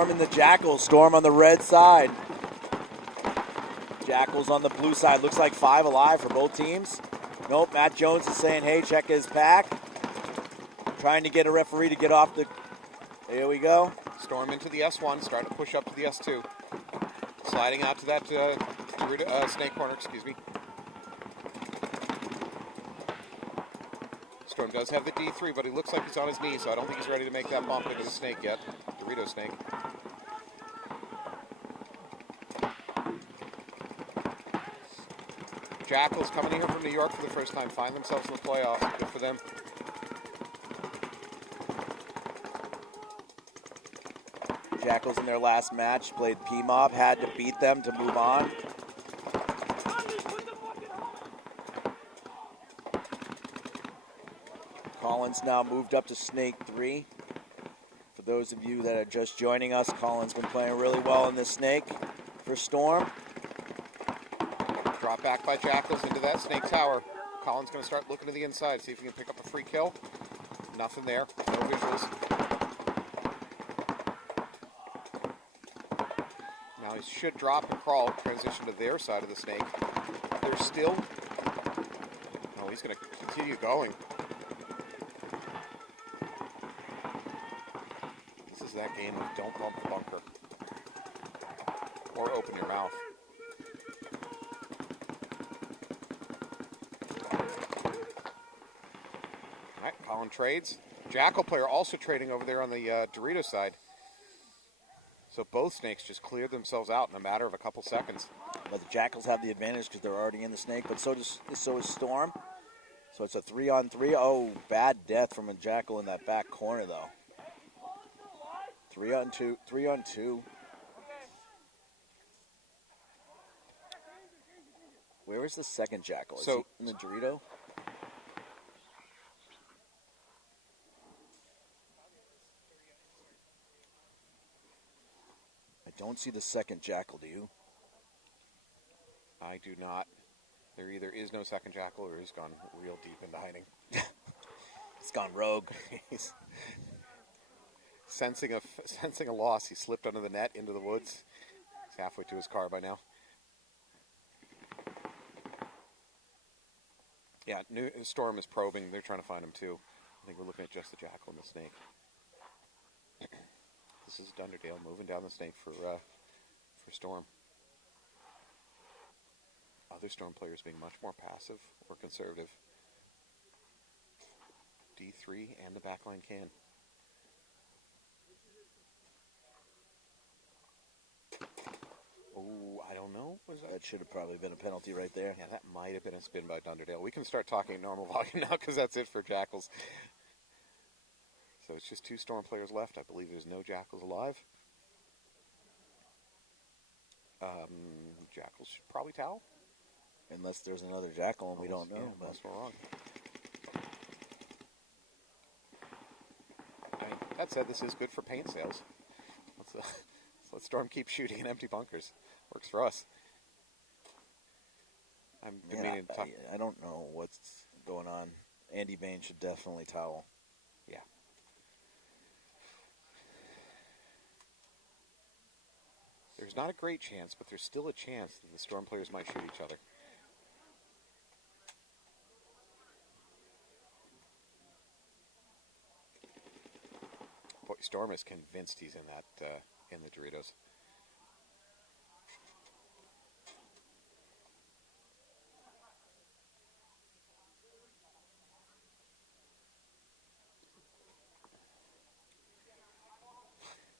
Storm and the Jackals. Storm on the red side. Jackals on the blue side. Looks like 5 alive for both teams. Nope, Matt Jones is saying, hey, check his pack. Trying to get a referee to get off the... There we go. Storm into the S1, starting to push up to the S2. Sliding out to that snake corner, excuse me. Storm does have the D3, but he looks like he's on his knees, so I don't think he's ready to make that bump into the snake yet. Dorito snake. Jackals coming in here from New York for the first time, find themselves in the playoffs. Good for them. Jackals in their last match played P-Mob, had to beat them to move on. Collins now moved up to Snake 3. For those of you that are just joining us, Collins been playing really well in this Snake for Storm. Drop back by Jackals into that Snake Tower. Collins going to start looking to the inside, see if he can pick up a free kill. Nothing there, no visuals. Now he should drop and crawl, transition to their side of the Snake. They're still... No, he's going to continue going. This is that game of don't bump the bunker. Or open your mouth. Alright, Colin trades. Jackal player also trading over there on the Dorito side. So both snakes just cleared themselves out in a matter of a couple seconds. But the Jackals have the advantage because they're already in the snake, but so is Storm. So it's a 3-on-3. Oh, bad death from a Jackal in that back corner, though. 3-on-2. 3-on-2. Where is the second Jackal? Is he in the Dorito? I don't see the second Jackal, do you? I do not. There either is no second Jackal or he's gone real deep into hiding. He's gone rogue. He's sensing a loss. He slipped under the net into the woods. He's halfway to his car by now. Yeah, Storm is probing. They're trying to find him too. I think we're looking at just the Jackal and the snake. This is Dunderdale moving down the snake for Storm. Other Storm players being much more passive or conservative. D3 and the backline can. Oh, I don't know. That should have probably been a penalty right there. Yeah, that might have been a spin by Dunderdale. We can start talking at normal volume now because that's it for Jackals. So it's just 2 Storm players left. I believe there's no Jackals alive. Jackals should probably towel. Unless there's another Jackal and we don't know. Yeah, unless we're wrong. I mean, that said, this is good for paint sales. Let's let Storm keep shooting in empty bunkers. Works for us. I don't know what's going on. Andy Bain should definitely towel. Yeah. There's not a great chance, but there's still a chance that the Storm players might shoot each other. Boy, Storm is convinced he's in that in the Doritos.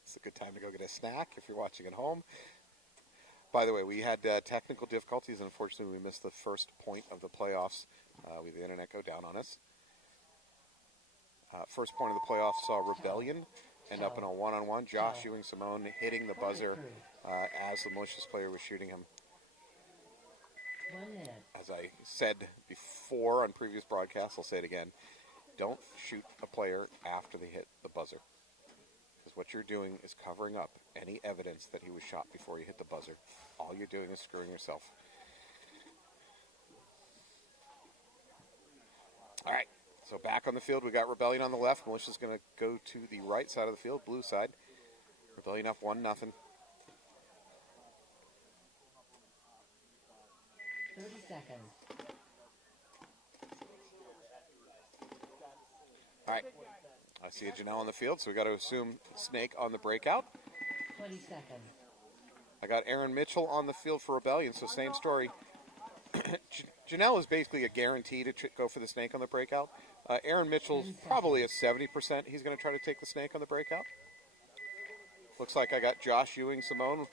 It's a good time to go get a snack if you're watching at home. By the way, we had technical difficulties, and unfortunately we missed the first point of the playoffs. We had the internet go down on us. First point of the playoffs saw Rebellion end up in a one-on-one. Josh Ewing Simone hitting the buzzer as the Malicious player was shooting him. As I said before on previous broadcasts, I'll say it again. Don't shoot a player after they hit the buzzer. Because what you're doing is covering up any evidence that he was shot before you hit the buzzer. All you're doing is screwing yourself. All right, so back on the field, we got Rebellion on the left. Malicious going to go to the right side of the field, blue side. Rebellion up 1-0. 30 seconds. All right. I see a Janelle on the field, so we got to assume Snake on the breakout. 20 seconds. I got Aaron Mitchell on the field for Rebellion, so same story. Janelle is basically a guarantee to go for the Snake on the breakout. Aaron Mitchell's probably a 70% he's going to try to take the Snake on the breakout. Looks like I got Josh Ewing Simone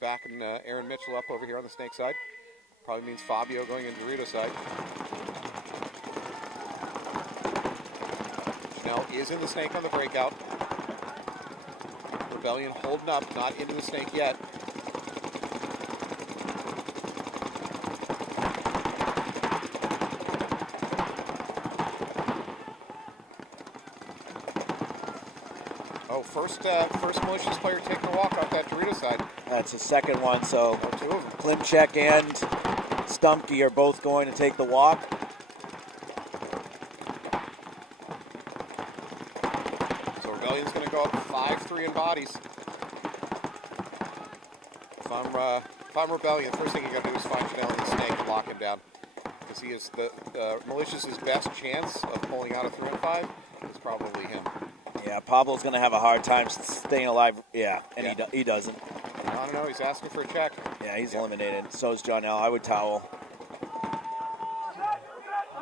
backing Aaron Mitchell up over here on the Snake side. Probably means Fabio going in Dorito side. Janelle is in the Snake on the breakout. Rebellion holding up, not into the Snake yet. Oh, first Malicious player taking a walk off that Dorito side. That's the second one, so Oh, two of them. Klimchek and Stumpke are both going to take the walk. So Rebellion's going to go up 5-3 in bodies. If I'm Rebellion, the first thing you got to do is find Janelle in the Snake and lock him down. Because he is Malicious's best chance of pulling out a 3-on-5 is probably him. Yeah, Pablo's going to have a hard time staying alive. Yeah, and Yeah. He doesn't. I don't know, he's asking for a check. Yeah, he's eliminated. So is John L. I would towel.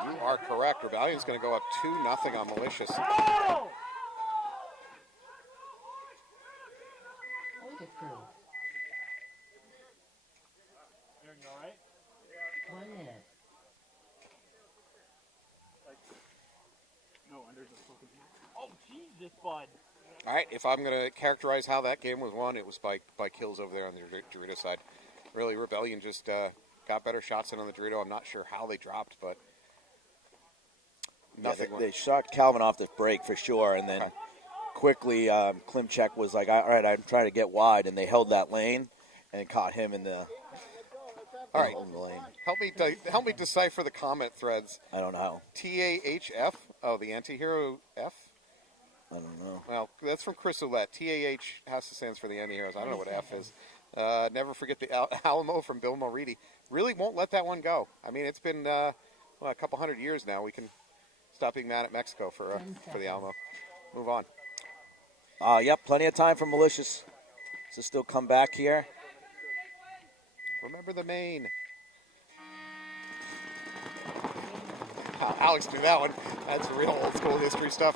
You are correct. Rebellion's going to go up 2-0 on Malicious. Point approved. 1 minute. Oh, Jesus, bud. All right, if I'm going to characterize how that game was won, it was by kills over there on the Dorito side. Really, Rebellion just got better shots in on the Dorito. I'm not sure how they dropped, but nothing. Yeah, they shot Calvin off the break for sure, and then quickly Klimchek was like, all right, I'm trying to get wide, and they held that lane and caught him in the, All right. in the lane. Help me decipher the comment threads. I don't know how. TAHF? Oh, the anti-hero F? I don't know. Well, that's from Chris Oulette. TAH has to stand for the anti-heroes. I don't know what F is. Never forget the Alamo from Bill Mulready. Really won't let that one go. I mean, it's been a couple hundred years now. We can stop being mad at Mexico for the Alamo. Move on. Yep, plenty of time for Malicious to still come back here. Remember the Maine. Alex knew that one. That's real old school history stuff.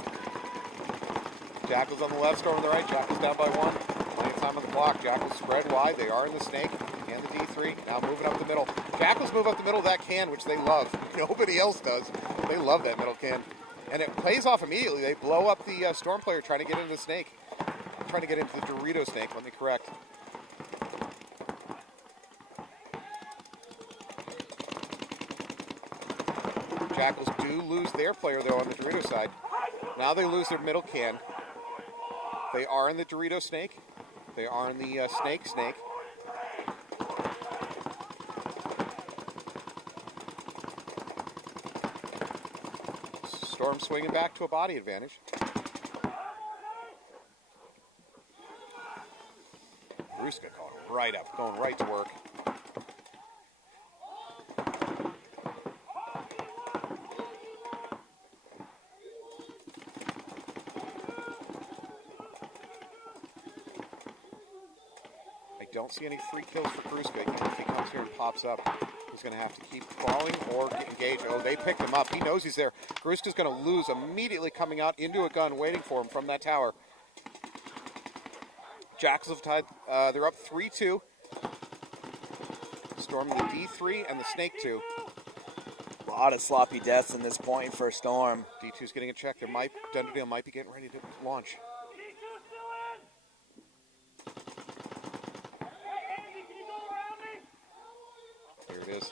Jackal's on the left, Storm on the right. Jackal's down by 1. Plenty of time on the clock. Jackal's spread wide. They are in the Snake and the D3. Now moving up the middle. Jackals move up the middle of that can, which they love. Nobody else does. They love that middle can. And it plays off immediately. They blow up the Storm player trying to get into the Snake. Trying to get into the Dorito Snake, let me correct. Jackals do lose their player, though, on the Dorito side. Now they lose their middle can. They are in the Dorito Snake. They are in the Snake. Storm swinging back to a body advantage. Ruska going right to work. I don't see any free kills for Kruska. Even if he comes here and pops up, he's going to have to keep crawling or engage. Oh, they picked him up. He knows he's there. Kruska's going to lose immediately coming out into a gun waiting for him from that tower. Jackals have tied. They're up 3-2. Storm the D3 and the Snake 2. A lot of sloppy deaths in this point for Storm. D2's getting a check. Dunderdale might be getting ready to launch. Here it is.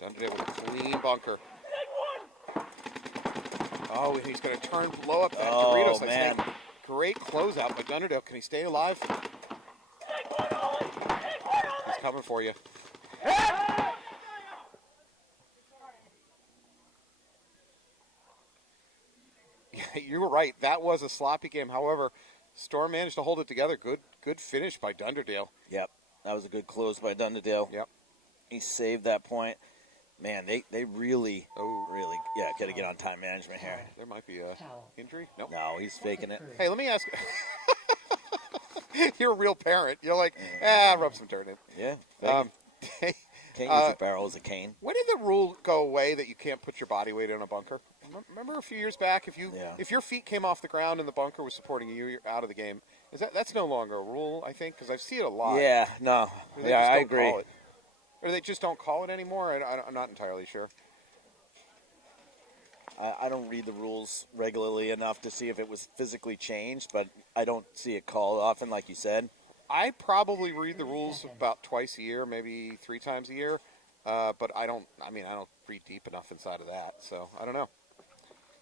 Dunderdale with a clean bunker. Oh, and he's going to turn, blow up that Dorito side. Man. Snake. Great closeout by Dunderdale. Can he stay alive? He's coming for you. You were right. That was a sloppy game. However, Storm managed to hold it together. Good finish by Dunderdale. Yep, that was a good close by Dunderdale. Yep. He saved that point. Man, they really, got to get on time management here. There might be a Foul. injury. Nope. No, he's faking it. Hey, let me ask. You're a real parent. You're like, rub some dirt in. Yeah. Can't use a barrel as a cane. When did the rule go away that you can't put your body weight in a bunker? Remember a few years back, if your feet came off the ground and the bunker was supporting you, you're out of the game. That's no longer a rule, I think, because I see it a lot. Yeah, no. Yeah, I agree. Or they just don't call it anymore? I'm not entirely sure. I don't read the rules regularly enough to see if it was physically changed, but I don't see it called often, like you said. I probably read the rules about twice a year, maybe 3 times a year, but I don't read deep enough inside of that, so I don't know.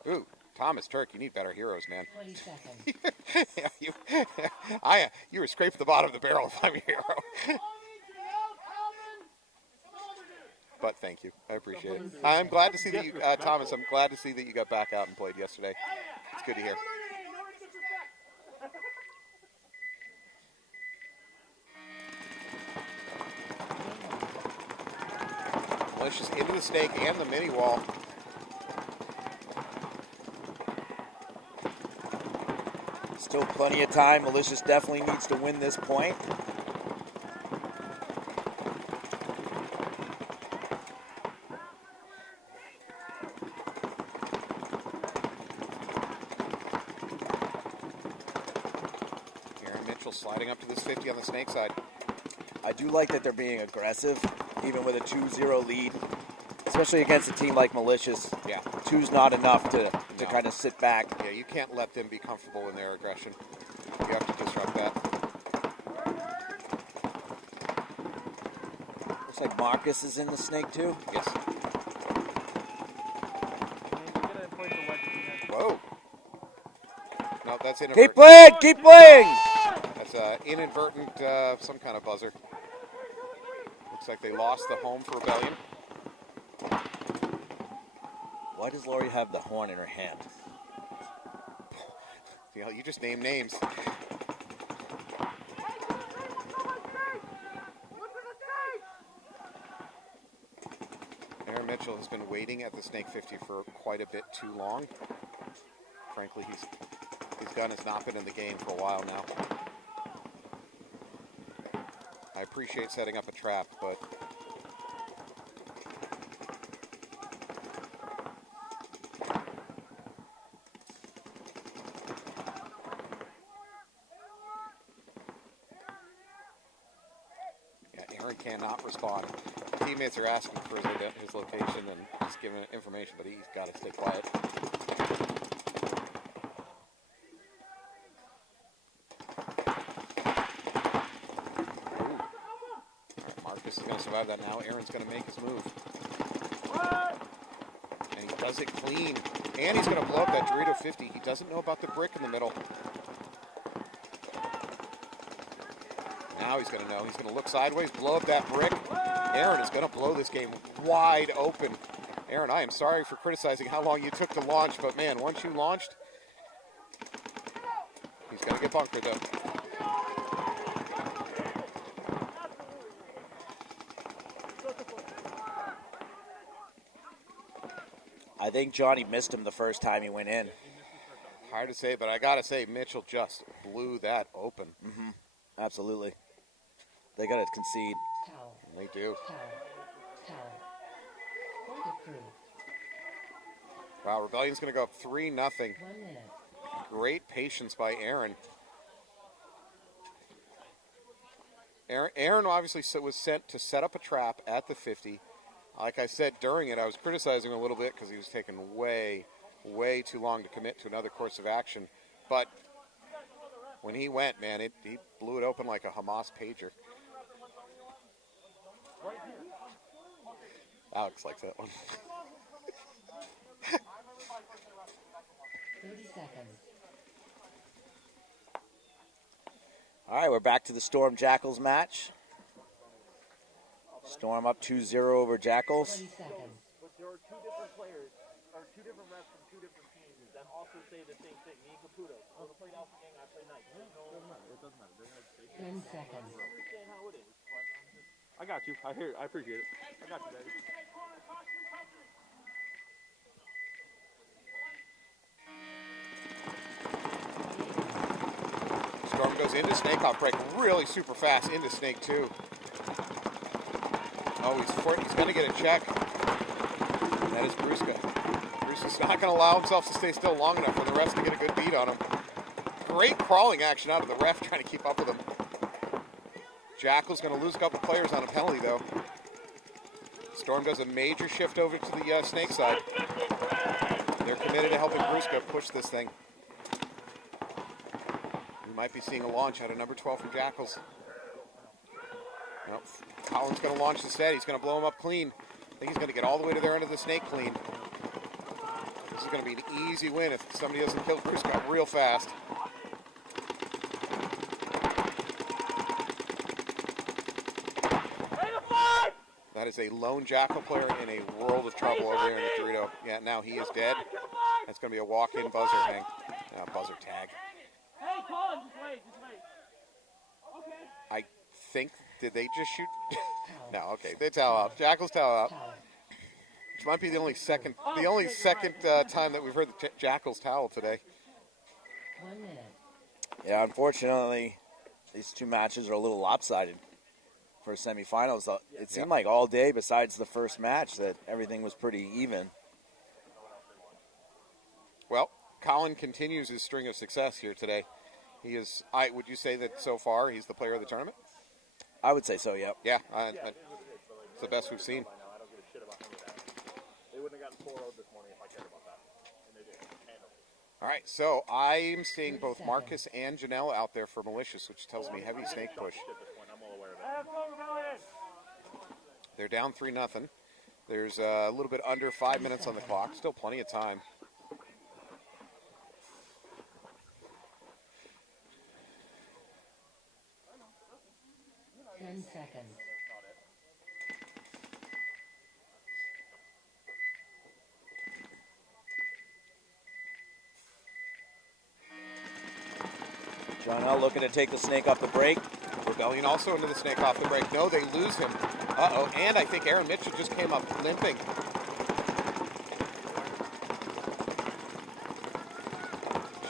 Ooh, Thomas Turk, you need better heroes, man. 20 seconds. You were scraping the bottom of the barrel if I'm a hero. But thank you. I appreciate it. I'm glad to see that you, Thomas, I'm glad to see that you got back out and played yesterday. It's good to hear. Malicious into the snake and the mini wall. Still plenty of time. Malicious definitely needs to win this point. Sliding up to this 50 on the snake side. I do like that they're being aggressive, even with a 2-0 lead, especially against a team like Malicious. Yeah. 2's not enough to kind of sit back. Yeah, you can't let them be comfortable in their aggression. You have to disrupt that. Looks like Marcus is in the snake too. Yes. Whoa. No, that's inadvertent. Keep playing! Keep playing! That's inadvertent, some kind of buzzer. Looks like they lost the home for Rebellion. Why does Lori have the horn in her hand? You just name names. Aaron Mitchell has been waiting at the Snake 50 for quite a bit too long. Frankly, his gun has not been in the game for a while now. I appreciate setting up a trap, but Aaron cannot respond. Teammates are asking for his location and just giving information, but he's got to stay quiet. Marcus is going to survive that now. Aaron's going to make his move. And he does it clean. And he's going to blow up that Dorito 50. He doesn't know about the brick in the middle. Now he's going to know. He's going to look sideways, blow up that brick. Aaron is going to blow this game wide open. Aaron, I am sorry for criticizing how long you took to launch, but man, once you launched, he's going to get bunkered though. I think Johnny missed him the first time he went in. Hard to say, but I got to say, Mitchell just blew that open. Mm-hmm. Absolutely. They got to concede. Towel. They do. Towel. Point approved. Wow, Rebellion's going to go up 3-0. 1 minute. Great patience by Aaron. Aaron obviously was sent to set up a trap at the 50. Like I said during it, I was criticizing him a little bit because he was taking way, way too long to commit to another course of action. But when he went, man, he blew it open like a Hamas pager. Alex likes that one. 30 seconds. All right, we're back to the Storm Jackals match. Storm up 2-0 over Jackals. 20 seconds. But there are two different players, or two different reps from two different teams. Is that then also say the same thing. Me and Caputo. Caputo played Alpha Gang, I played Night. It doesn't matter. It doesn't matter. They're gonna stay 10 seconds. I understand how it is, but I'm just... I got you. I appreciate it. I got you, baby. Storm goes into snake off break really super fast into snake 2. Oh, he's going to get a check. That is Bruska. Bruska's not going to allow himself to stay still long enough for the refs to get a good beat on him. Great crawling action out of the ref trying to keep up with him. Jackal's going to lose a couple players on a penalty, though. Storm does a major shift over to the snake side. They're committed to helping Bruska push this thing. We might be seeing a launch out of number 12 from Jackals. Nope. Collins going to launch instead. He's going to blow him up clean. I think he's going to get all the way to their end of the snake clean. This is going to be an easy win if somebody doesn't kill Bruska real fast. That is a lone Jackal player in a world of trouble over here in the Dorito. Yeah, now he is dead. That's going to be a walk-in buzzer hang. Buzzer tag. Hey, Colin, just wait. Okay. I think, did they just shoot? No, okay, they towel out. Jackal's towel out. Which might be the only second time that we've heard the Jackal's towel today. 1 minute. Yeah, unfortunately, these two matches are a little lopsided for semifinals. It seemed like all day, besides the first match, that everything was pretty even. Well, Colin continues his string of success here today. He is. Would you say that so far he's the player of the tournament? I would say so. Yep. Yeah, it's the best we've seen. I don't give a shit about any of that. They wouldn't have gotten 4-0 this morning if I cared about that. And they did. Handily. All right, so I'm seeing both Marcus and Janelle out there for Malicious, which tells me heavy snake push. At this point, I'm all aware of it. They're down 3-0. There's a little bit under 5 minutes on the clock. Still plenty of time. Ten seconds. John L looking to take the snake off the break. Rebellion also into the snake off the break. No, they lose him. Uh-oh, and I think Aaron Mitchell just came up limping.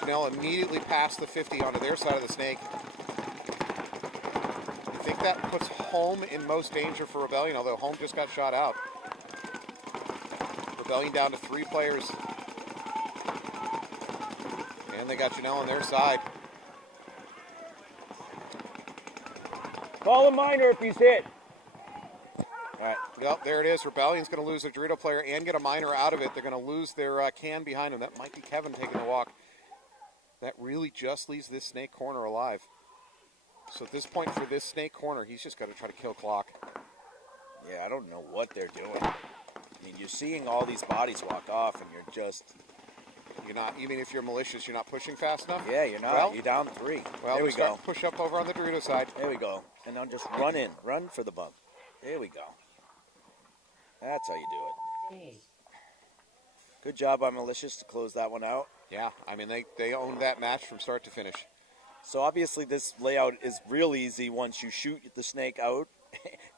Chanel immediately passed the 50 onto their side of the snake. I think that puts Home in most danger for Rebellion, although Home just got shot out. Rebellion down to 3 players. And they got Chanel on their side. Call a minor if he's hit. All right, yep, there it is. Rebellion's going to lose their Dorito player and get a minor out of it. They're going to lose their can behind them. That might be Kevin taking the walk. That really just leaves this snake corner alive. So at this point for this snake corner, he's just got to try to kill clock. Yeah, I don't know what they're doing. I mean, you're seeing all these bodies walk off, and you're just... You're not, even if you're Malicious, you're not pushing fast enough? Yeah, you're not. Well, you're down 3. Well, there we go. Push up over on the Dorito side. There we go. And now just run in. Run for the bump. There we go. That's how you do it. Good job by Malicious to close that one out. Yeah, I mean, they owned that match from start to finish. So obviously this layout is real easy once you shoot the snake out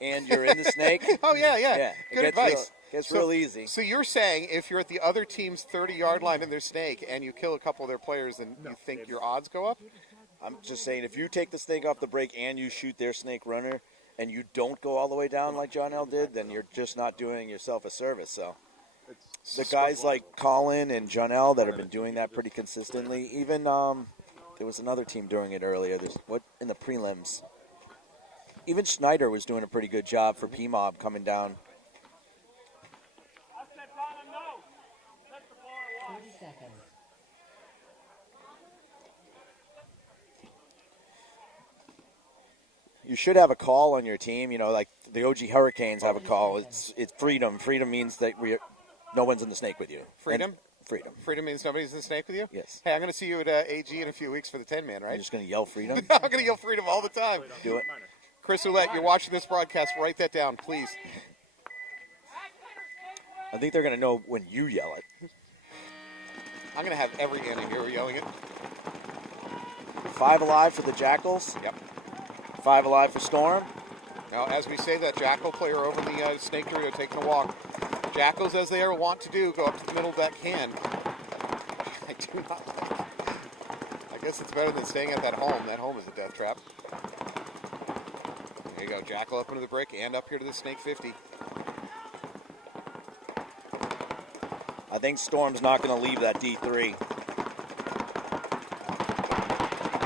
and you're in the snake. Oh, yeah. Good advice. It's real easy. So you're saying if you're at the other team's 30-yard line in their snake and you kill a couple of their players, then you think your odds go up? I'm just saying, if you take the snake off the break and you shoot their snake runner and you don't go all the way down like John L did, then you're just not doing yourself a service. So the guys like Colin and John L that have been doing that pretty consistently, even there was another team doing it earlier. In the prelims. Even Schneider was doing a pretty good job for P-Mob coming down. 30 seconds. You should have a call on your team. You know, like the OG Hurricanes have a call. It's freedom. Freedom means that no one's in the snake with you. Freedom? Freedom. Freedom means nobody's in the snake with you? Yes. Hey, I'm going to see you at AG in a few weeks for the 10-man, right? You're just going to yell freedom? I'm going to yell freedom all the time. Do it. Chris Ouellette, you're watching this broadcast. Write that down, please. I think they're going to know when you yell it. I'm going to have every Anna hero yelling it. 5 alive for the Jackals. Yep. 5 alive for Storm. Now, as we say, that Jackal player over in the Snake Dorito taking a walk. Jackals, as they are wont to do, go up to the middle of that can. I do not like. I guess it's better than staying at that home. That home is a death trap. There you go. Jackal up into the brick and up here to the Snake 50. I think Storm's not going to leave that D3.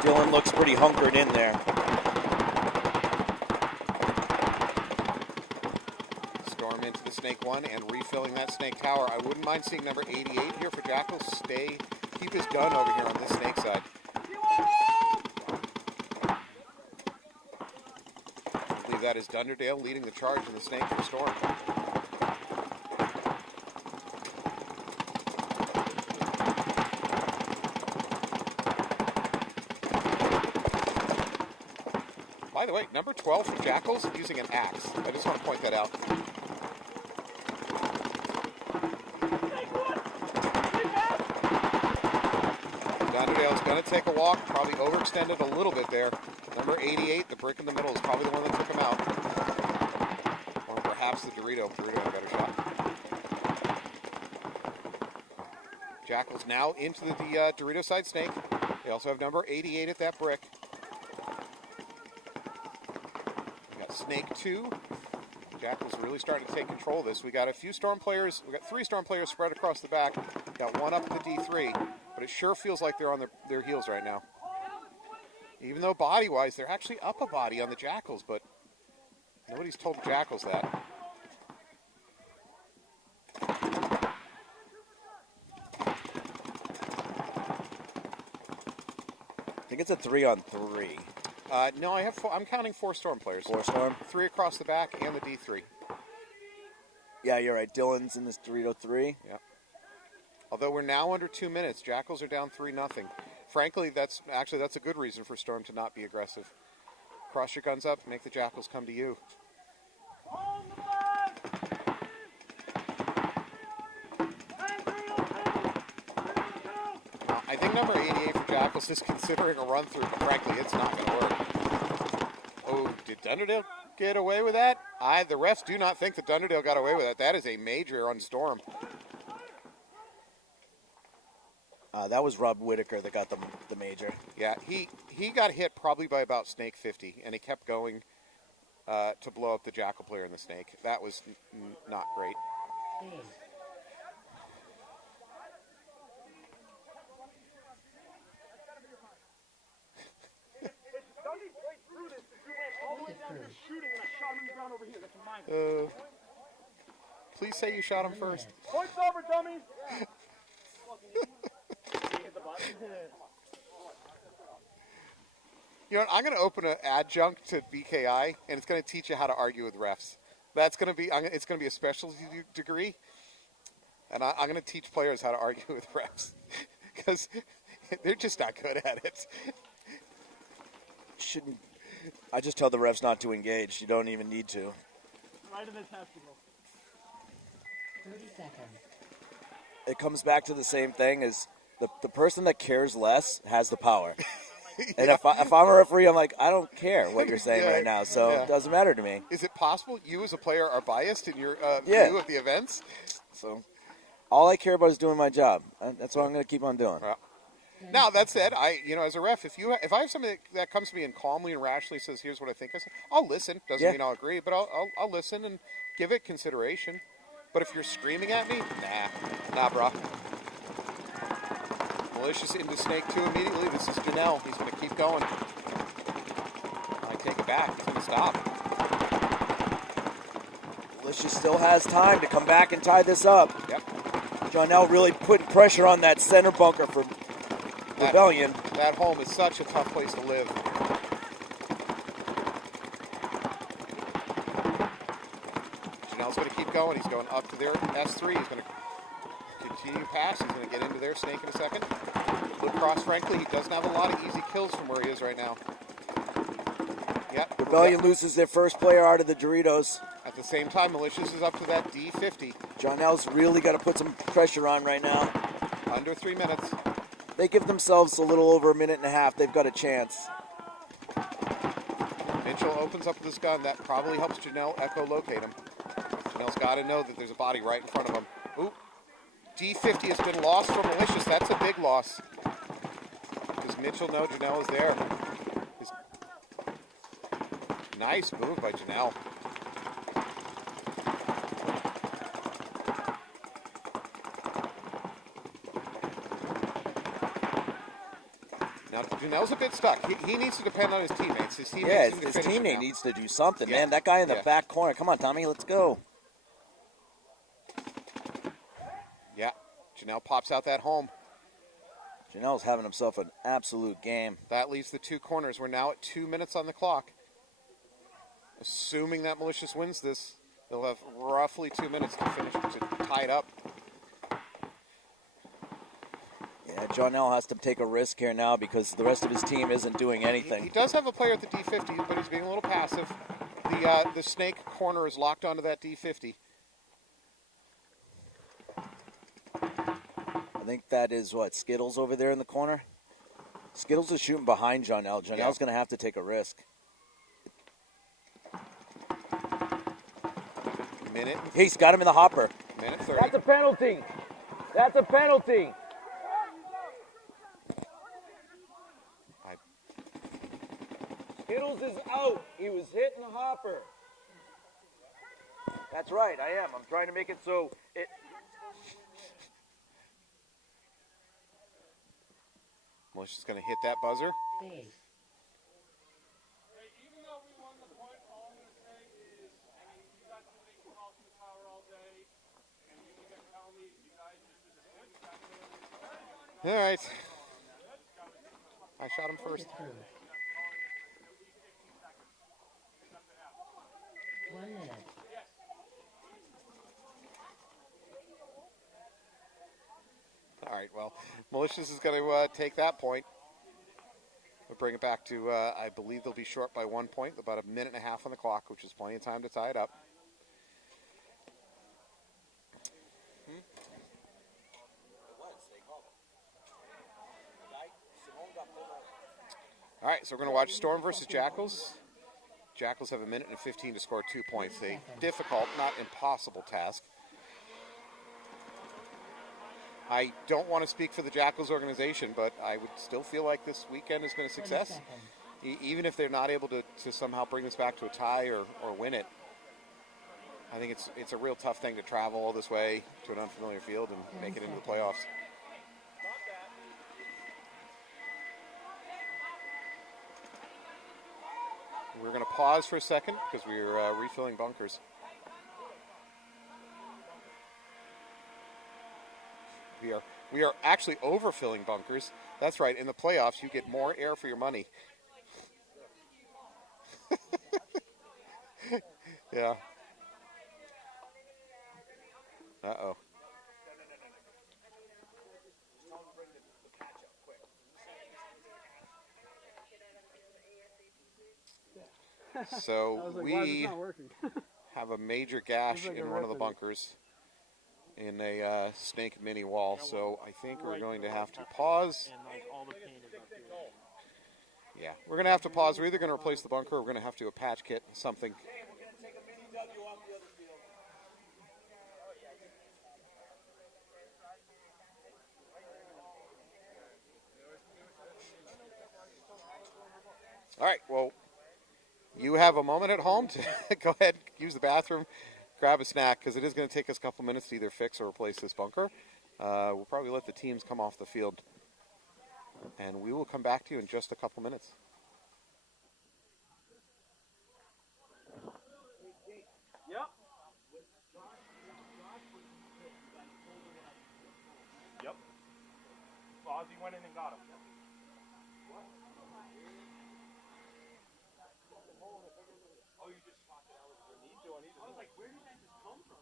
Dylan looks pretty hunkered in there. Storm into the Snake 1 and refilling that Snake Tower. I wouldn't mind seeing number 88 here for Jackal keep his gun over here on this Snake side. I believe that is Dunderdale leading the charge in the Snake for Storm. By the way, number 12 for Jackals using an axe. I just want to point that out. Dunderdale's going to take a walk, probably overextended a little bit there. Number 88, the brick in the middle, is probably the one that took him out. Or perhaps the Dorito. Dorito had a better shot. Jackal's now into the Dorito side Snake. They also have number 88 at that brick. We got Snake 2. Jackal's really starting to take control of this. We got a few Storm players. We got 3 Storm players spread across the back. Got one up at the D3, but it sure feels like they're on their heels right now. Even though body-wise, they're actually up a body on the Jackals, but nobody's told the Jackals that. I think it's a 3-on-3. No, I'm counting 4 Storm players. 4 Storm? 3 across the back and the D3. Yeah, you're right. Dylan's in this Dorito 3. Yeah. Although we're now under 2 minutes, Jackals are down 3-0. Frankly, that's a good reason for Storm to not be aggressive. Cross your guns up, make the Jackals come to you. I think number 88 for Jackals is considering a run through, but frankly, it's not going to work. Oh, did Dunderdale get away with that? The refs do not think that Dunderdale got away with that. That is a major on Storm. That was Rob Whitaker that got the major. Yeah, he got hit probably by about Snake 50, and he kept going to blow up the Jackal player in the Snake. That was not great. Please say you shot him first. Points over, dummies! You know what, I'm going to open an adjunct to BKI, and it's going to teach you how to argue with refs. That's going to be, it's going to be a specialty degree, and I'm going to teach players how to argue with refs, because they're just not good at it. I just tell the refs not to engage. You don't even need to. Right in the testicle. 30 seconds. It comes back to the same thing as the person that cares less has the power. And if I'm a referee, I'm like, I don't care what you're saying right now, so it doesn't matter to me. Is it possible you as a player are biased in your view of the events? So all I care about is doing my job. That's what I'm going to keep on doing. Now, that said, as a ref, if I have somebody that comes to me and calmly and rationally says, here's what I think, I'll listen. Doesn't mean I'll agree, but I'll listen and give it consideration. But if you're screaming at me, nah, bro. Malicious into Snake 2 immediately. This is Janelle. He's going to keep going. I take it back. He's going to stop. Malicious still has time to come back and tie this up. Yep. Janelle really putting pressure on that center bunker for Rebellion. That home is such a tough place to live. Janelle's going to keep going. He's going up to their S3. He's going to continue past. He's going to get into their Snake in a second. Look cross, frankly, he doesn't have a lot of easy kills from where he is right now. Yep. Rebellion loses their first player out of the Doritos. At the same time, Malicious is up to that D50. Janelle's really got to put some pressure on right now. Under 3 minutes. They give themselves a little over a minute and a half. They've got a chance. Mitchell opens up with his gun. That probably helps Janelle echolocate him. Janelle's got to know that there's a body right in front of him. Ooh. D50 has been lost from Malicious. That's a big loss. Does Mitchell know Janelle is there? Nice move by Janelle. Now, Janelle's a bit stuck. He needs to depend on his teammates. His teammate needs to do something, man. That guy in the back corner. Come on, Tommy, let's go. Yeah, Janelle pops out that home. Janelle's having himself an absolute game. That leaves the two corners. We're now at 2 minutes on the clock. Assuming that Malicious wins this, they'll have roughly 2 minutes to finish, to tie it up. Yeah, Janelle has to take a risk here now because the rest of his team isn't doing anything. He does have a player at the D50, but he's being a little passive. The snake corner is locked onto that D50. I think that is, Skittles over there in the corner? Skittles is shooting behind Janelle. Janelle's going to have to take a risk. Minute. He's got him in the hopper. Minute 30. That's a penalty. That's a penalty. Skittles is out. He was hitting the hopper. That's right, I am. I'm trying to make it so it... Malicious is going to hit that buzzer. Base. Even though we won the point, all I'm going to say is, you guys have been making calls to the tower all day, and you guys tell me, you guys just as a All right. I shot him first. Approved. 1 minute. All right, well, Malicious is going to take that point. We'll bring it back to, I believe they'll be short by 1 point, about a minute and a half on the clock, which is plenty of time to tie it up. All right, so we're going to watch Storm versus Jackals. Jackals have a minute and 15 to score 2 points. A difficult, not impossible task. I don't want to speak for the Jackals organization, but I would still feel like this weekend has been a success. Even if they're not able to somehow bring this back to a tie or win it, I think it's a real tough thing to travel all this way to an unfamiliar field and make it into the playoffs. We're going to pause for a second because we're refilling bunkers. We are actually overfilling bunkers. That's right. In the playoffs, you get more air for your money. Yeah. Uh-oh. So we have a major gash in one of the bunkers in a snake mini wall. So I think we're going to have to pause. Yeah, we're going to have to pause. We're either going to replace the bunker or we're going to have to do a patch kit, something. All right, well, you have a moment at home to go ahead, use the bathroom, grab a snack, because it is going to take us a couple minutes to either fix or replace this bunker. We'll probably let the teams come off the field, and we will come back to you in just a couple minutes. Yep. Yep. Ozzy went in and got him. Oh, you just swapped it out with Benito. I was like, where did that just come from?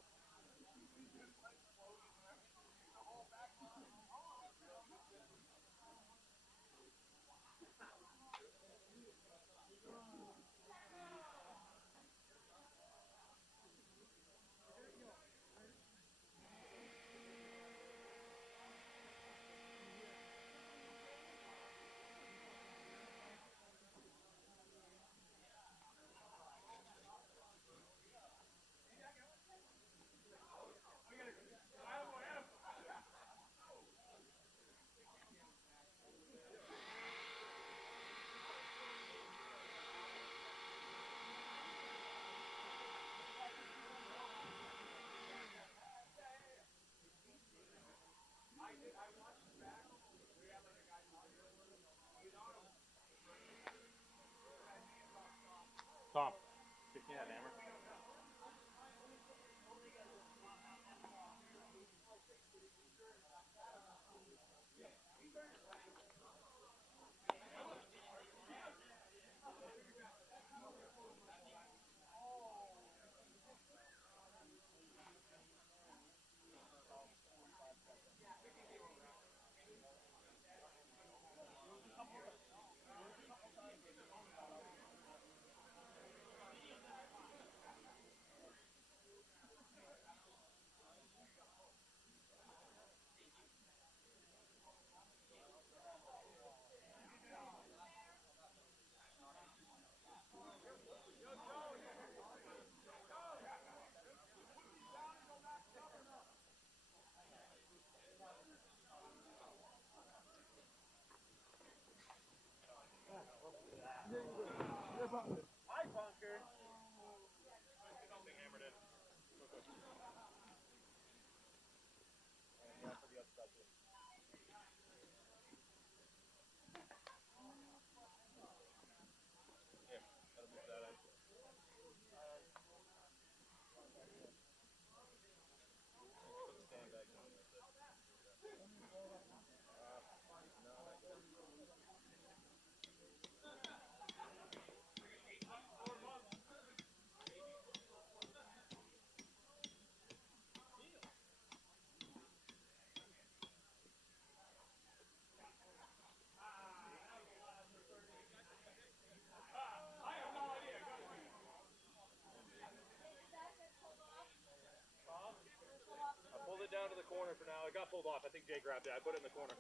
Pulled it down to the corner for now. It got pulled off. I think Jay grabbed it. I put it in the corner.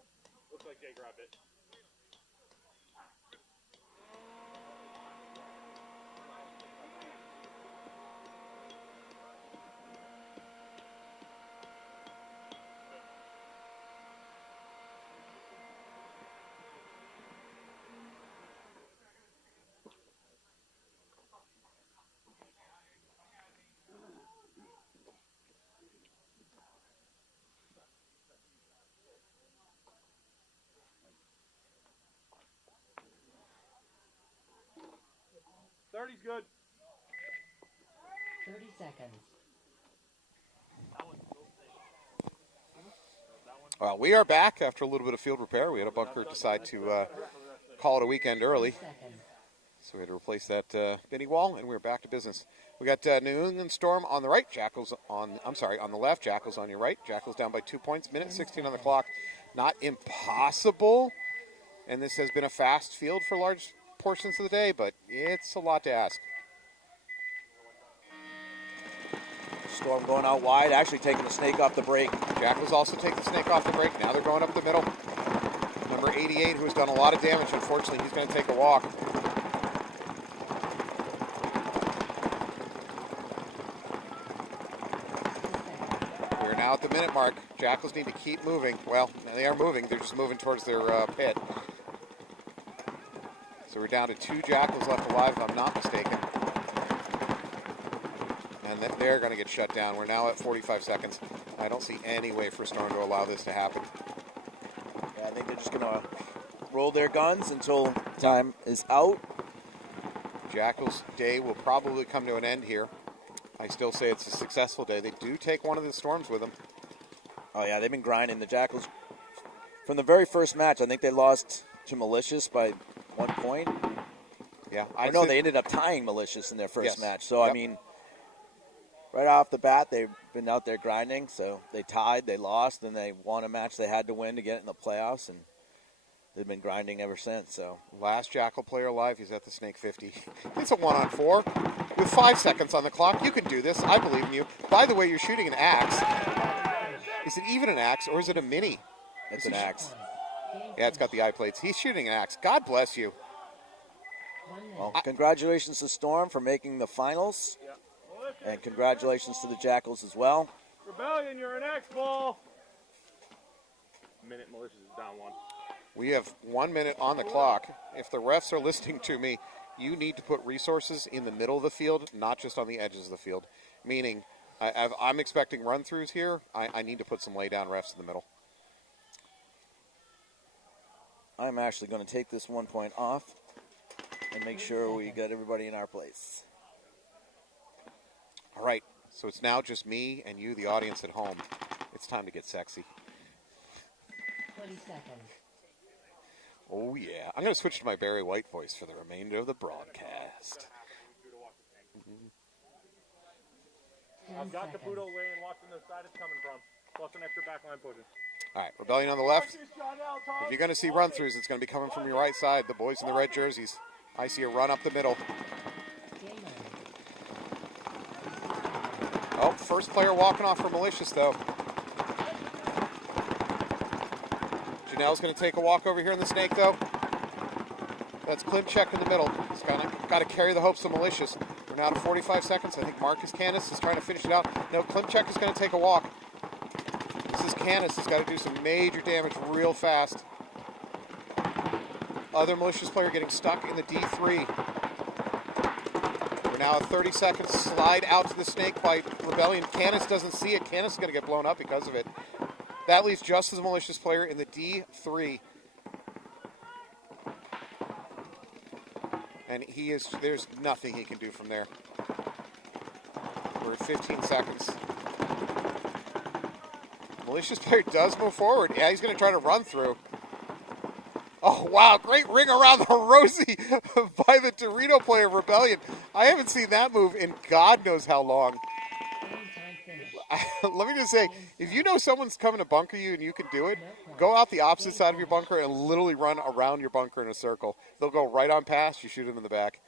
Looks like Jay grabbed it. Thirty's good. 30 seconds. Well, we are back after a little bit of field repair. We had a bunker decide to call it a weekend early. Seconds. So we had to replace that B.O.N.E wall, and we're back to business. We got New England Storm on the right, Jackals on the left, Jackals on your right. Jackals down by 2 points, minute 16 on the clock. Not impossible, and this has been a fast field for large portions of the day, but it's a lot to ask. Storm going out wide, actually taking the snake off the break. Jackals also take the snake off the break. Now they're going up the middle. Number 88, who has done a lot of damage, unfortunately, he's going to take a walk. We're now at the minute mark. Jackals need to keep moving. Well, they are moving. They're just moving towards their pit. So we're down to 2 Jackals left alive, if I'm not mistaken. And they're going to get shut down. We're now at 45 seconds. I don't see any way for Storm to allow this to happen. Yeah, I think they're just going to roll their guns until time is out. Jackals' day will probably come to an end here. I still say it's a successful day. They do take one of the Storms with them. Oh, yeah, they've been grinding. The Jackals, from the very first match, I think they lost to Malicious by 1 point. Yeah. I know they ended up tying Malicious in their first Yes. match. So, Yep. I mean, right off the bat, they've been out there grinding. So they tied, they lost, and they won a match they had to win to get in the playoffs. And they've been grinding ever since. So Last Jackal player alive, he's at the Snake 50. It's a 1-on-4 with 5 seconds on the clock. You can do this. I believe in you. By the way, you're shooting an axe. Is it even an axe or is it a mini? it's an axe. Yeah, it's got the eye plates. He's shooting an axe. God bless you. 1 minute. Well, congratulations to Storm for making the finals. And congratulations to the Jackals as well. Rebellion, you're an X-ball. Minute, Malicious is down 1. We have 1 minute on the clock. If the refs are listening to me, you need to put resources in the middle of the field, not just on the edges of the field. Meaning, I'm expecting run-throughs here. I need to put some lay-down refs in the middle. I'm actually going to take this 1 point off and make sure we get everybody in our place. All right, so it's now just me and you, the audience at home. It's time to get sexy. 20 seconds. Oh, yeah. I'm going to switch to my Barry White voice for the remainder of the broadcast. 10 I've got seconds. Caputo laying, watching the side it's coming from. Plus an extra backline pushing. All right, Rebellion on the left. If you're going to see run-throughs, it's going to be coming from your right side. The boys in the red jerseys. I see a run up the middle. Game over. Oh, first player walking off for Malicious, though. Janelle's going to take a walk over here in the Snake, though. That's Klimchek in the middle. He's got to carry the hopes of Malicious. We're now to 45 seconds. I think Marcus Canis is trying to finish it out. No, Klimchek is going to take a walk. This is Canis. He's got to do some major damage real fast. Other Malicious player getting stuck in the D3. We're now at 30 seconds. Slide out to the snake by Rebellion. Canis doesn't see it. Canis is going to get blown up because of it. That leaves just as a Malicious player in the D3. And there's nothing he can do from there. We're at 15 seconds. Malicious player does move forward. Yeah, he's going to try to run through. Oh, wow. Great ring around the Rosie by the Dorito player of Rebellion. I haven't seen that move in God knows how long. Game time finished. Let me just say, if you know someone's coming to bunker you and you can do it, go out the opposite side of your bunker and literally run around your bunker in a circle. They'll go right on past. You shoot them in the back.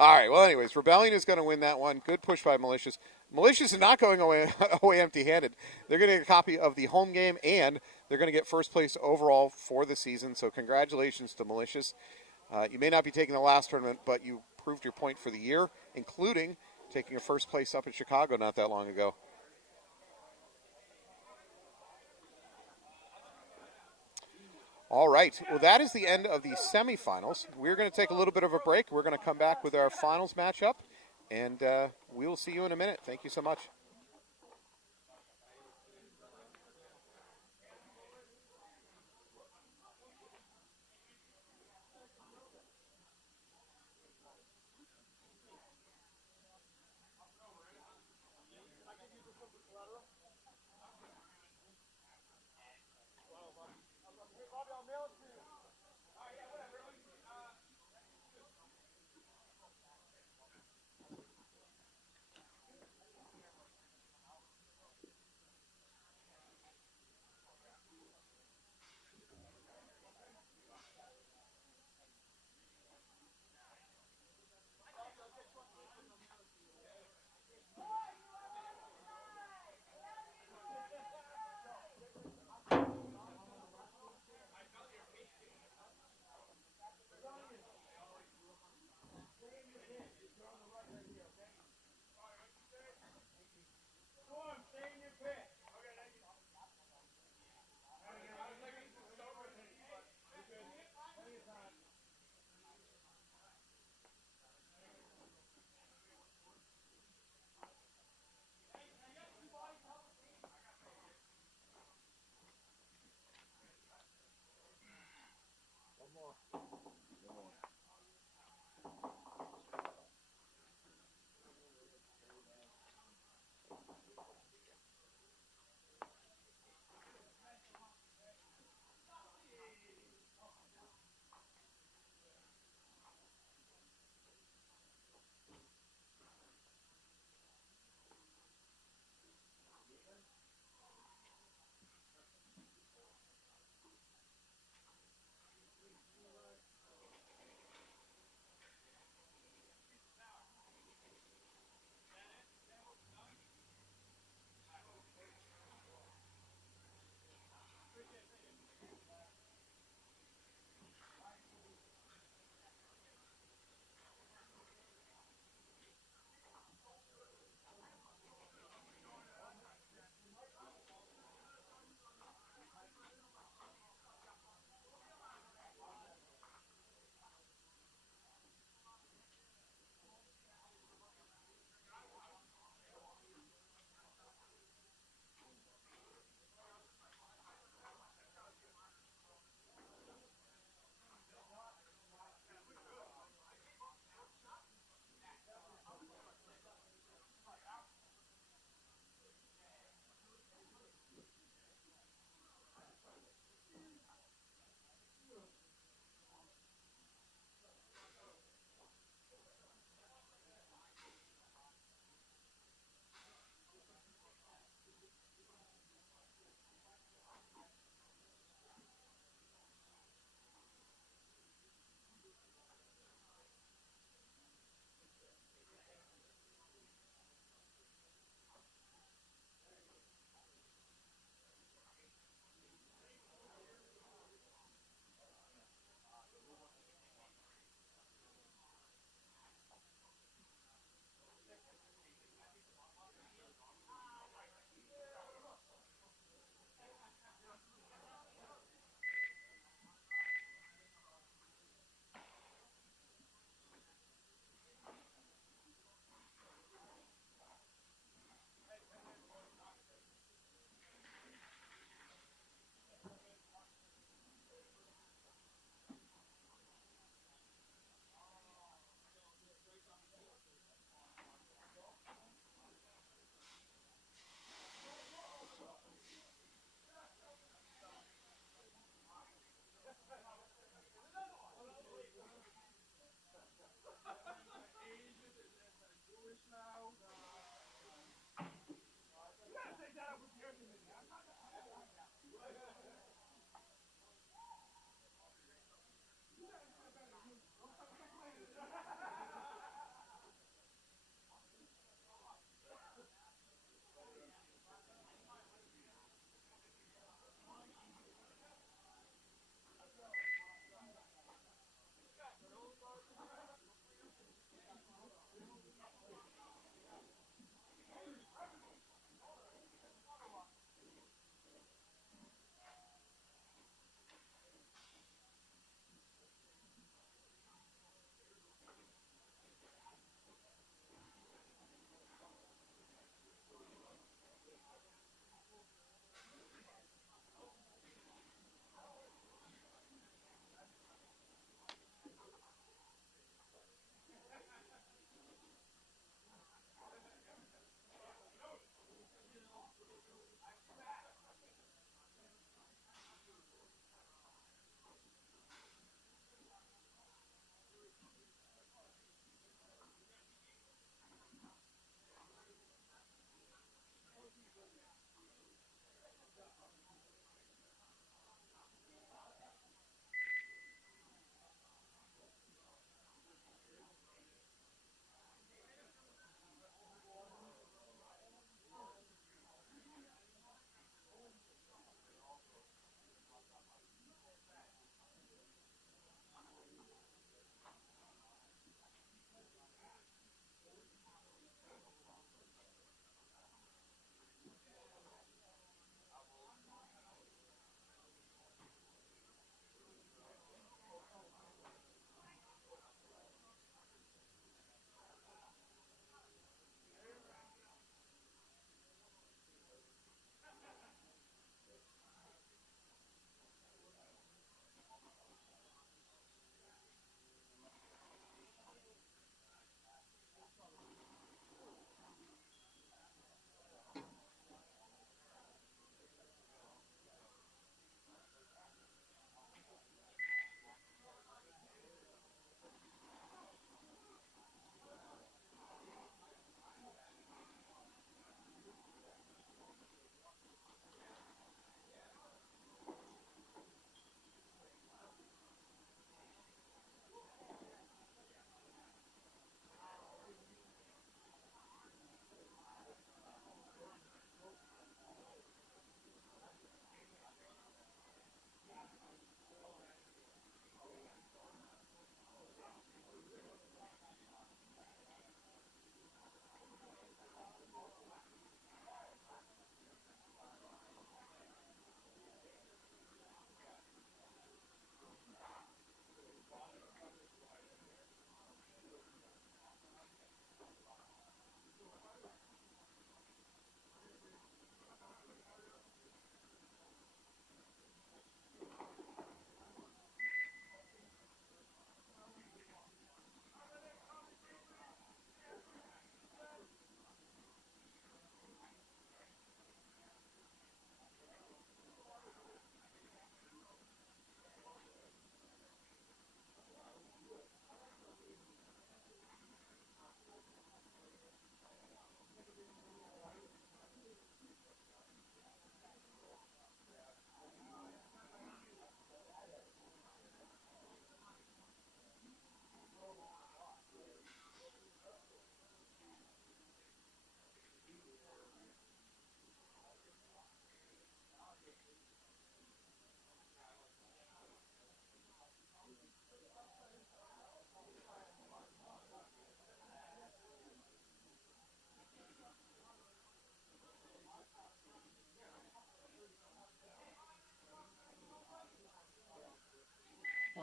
All right, well, anyways, Rebellion is going to win that one. Good push by Malicious. Malicious is not going away empty-handed. They're going to get a copy of the home game, and they're going to get first place overall for the season. So congratulations to Malicious. You may not be taking the last tournament, but you proved your point for the year, including taking a first place up in Chicago not that long ago. All right. Well, that is the end of the semifinals. We're going to take a little bit of a break. We're going to come back with our finals matchup, and we will see you in a minute. Thank you so much.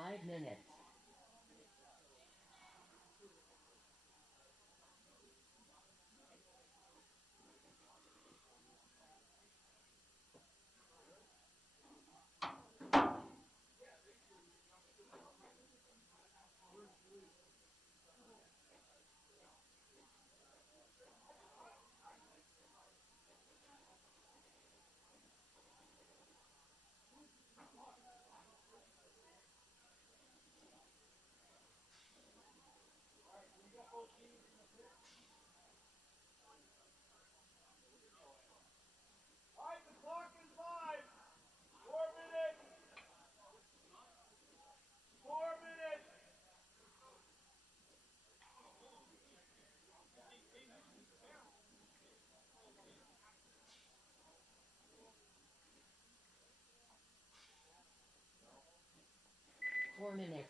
5 minutes. Alright, the clock is live. 4 minutes. 4 minutes. Four minutes.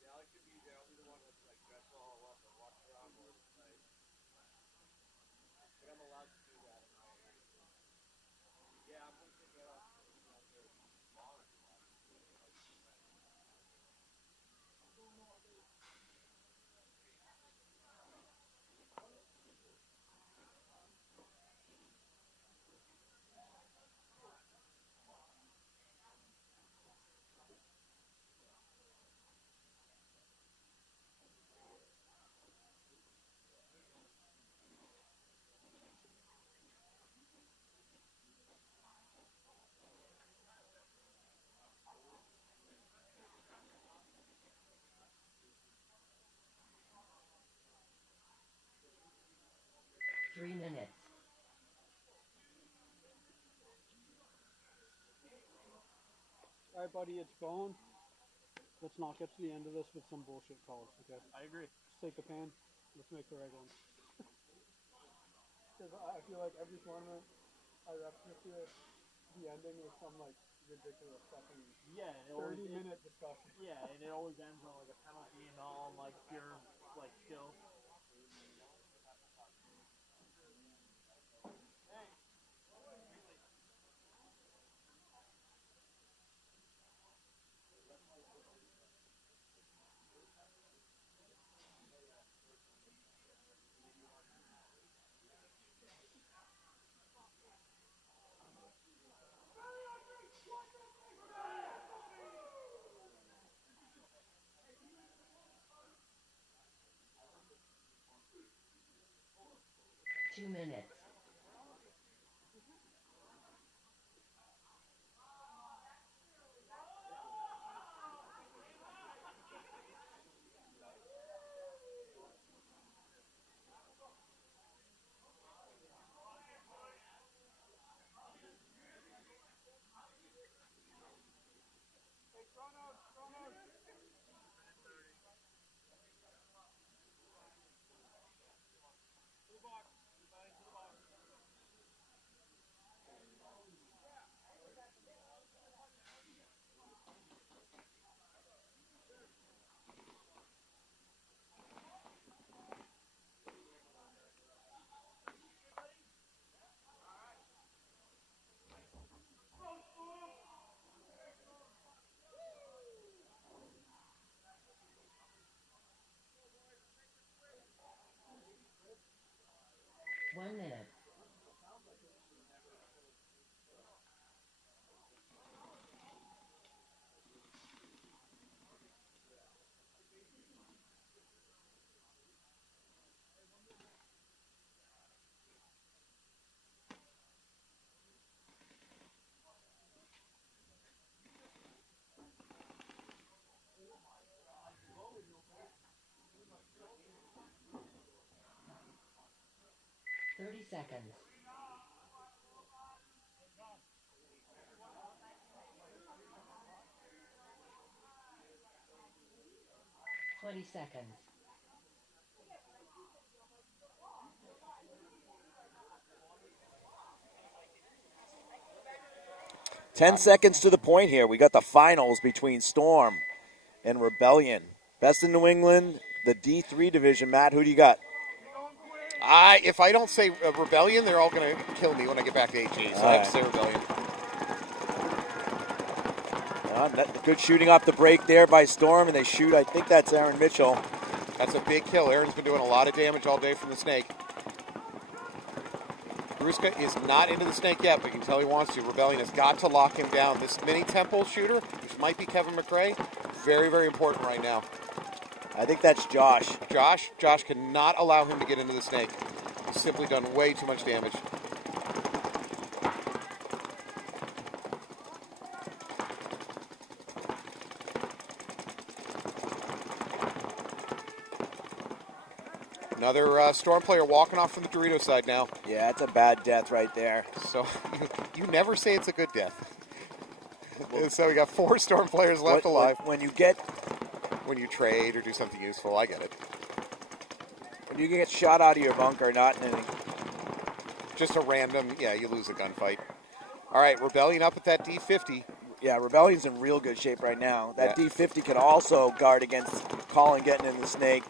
Yeah, I should be there. I'll be the one that's like dress all up and walk around more tonight. But I'm allowed to do that in my area. Yeah, I'm gonna take that off. Smaller. 3 minutes. Alright, buddy, it's B.O.N.E. Let's not get to the end of this with some bullshit calls, okay? I agree. Just take the pan. Let's make the right ones. Because I feel like every tournament I rep this year, the ending is some like ridiculous fucking Yeah, and it always 30-minute discussion. yeah, and it always ends on like a penalty and all like pure like skill. Two minutes. One minute. Seconds. 20 seconds. 10 seconds to the point here. We got the finals between Storm and Rebellion. Best in New England, the D3 division. Matt, who do you got? If I don't say Rebellion, they're all going to kill me when I get back to HE. So I have to say Rebellion. Good shooting off the break there by Storm, and they shoot. I think that's Aaron Mitchell. That's a big kill. Aaron's been doing a lot of damage all day from the snake. Gruska is not into the snake yet, but you can tell he wants to. Rebellion has got to lock him down. This mini temple shooter, which might be Kevin McRae, very, very important right now. I think that's Josh. Josh cannot allow him to get into the snake. He's simply done way too much damage. Another Storm player walking off from the Dorito side now. Yeah, that's a bad death right there. So you never say it's a good death. So we got 4 Storm players left alive. When you trade or do something useful, I get it. When you get shot out of your bunker, not in any... Just a random, you lose a gunfight. All right, Rebellion up at that D50. Yeah, Rebellion's in real good shape right now. That D50 can also guard against Colin getting in the snake.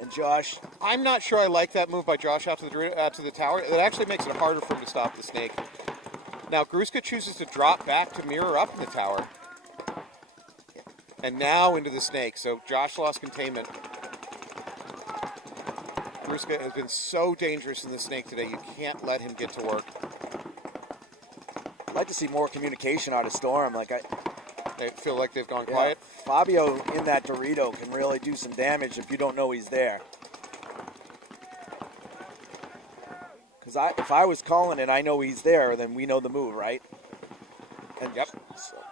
And Josh... I'm not sure I like that move by Josh out to the tower. It actually makes it harder for him to stop the snake. Now, Gruska chooses to drop back to mirror up in the tower. And now into the snake. So Josh lost containment. Gruska has been so dangerous in the snake today. You can't let him get to work. I'd like to see more communication out of Storm. They feel like they've gone quiet. Fabio in that Dorito can really do some damage if you don't know he's there. Because if I was calling and I know he's there, then we know the move, right? And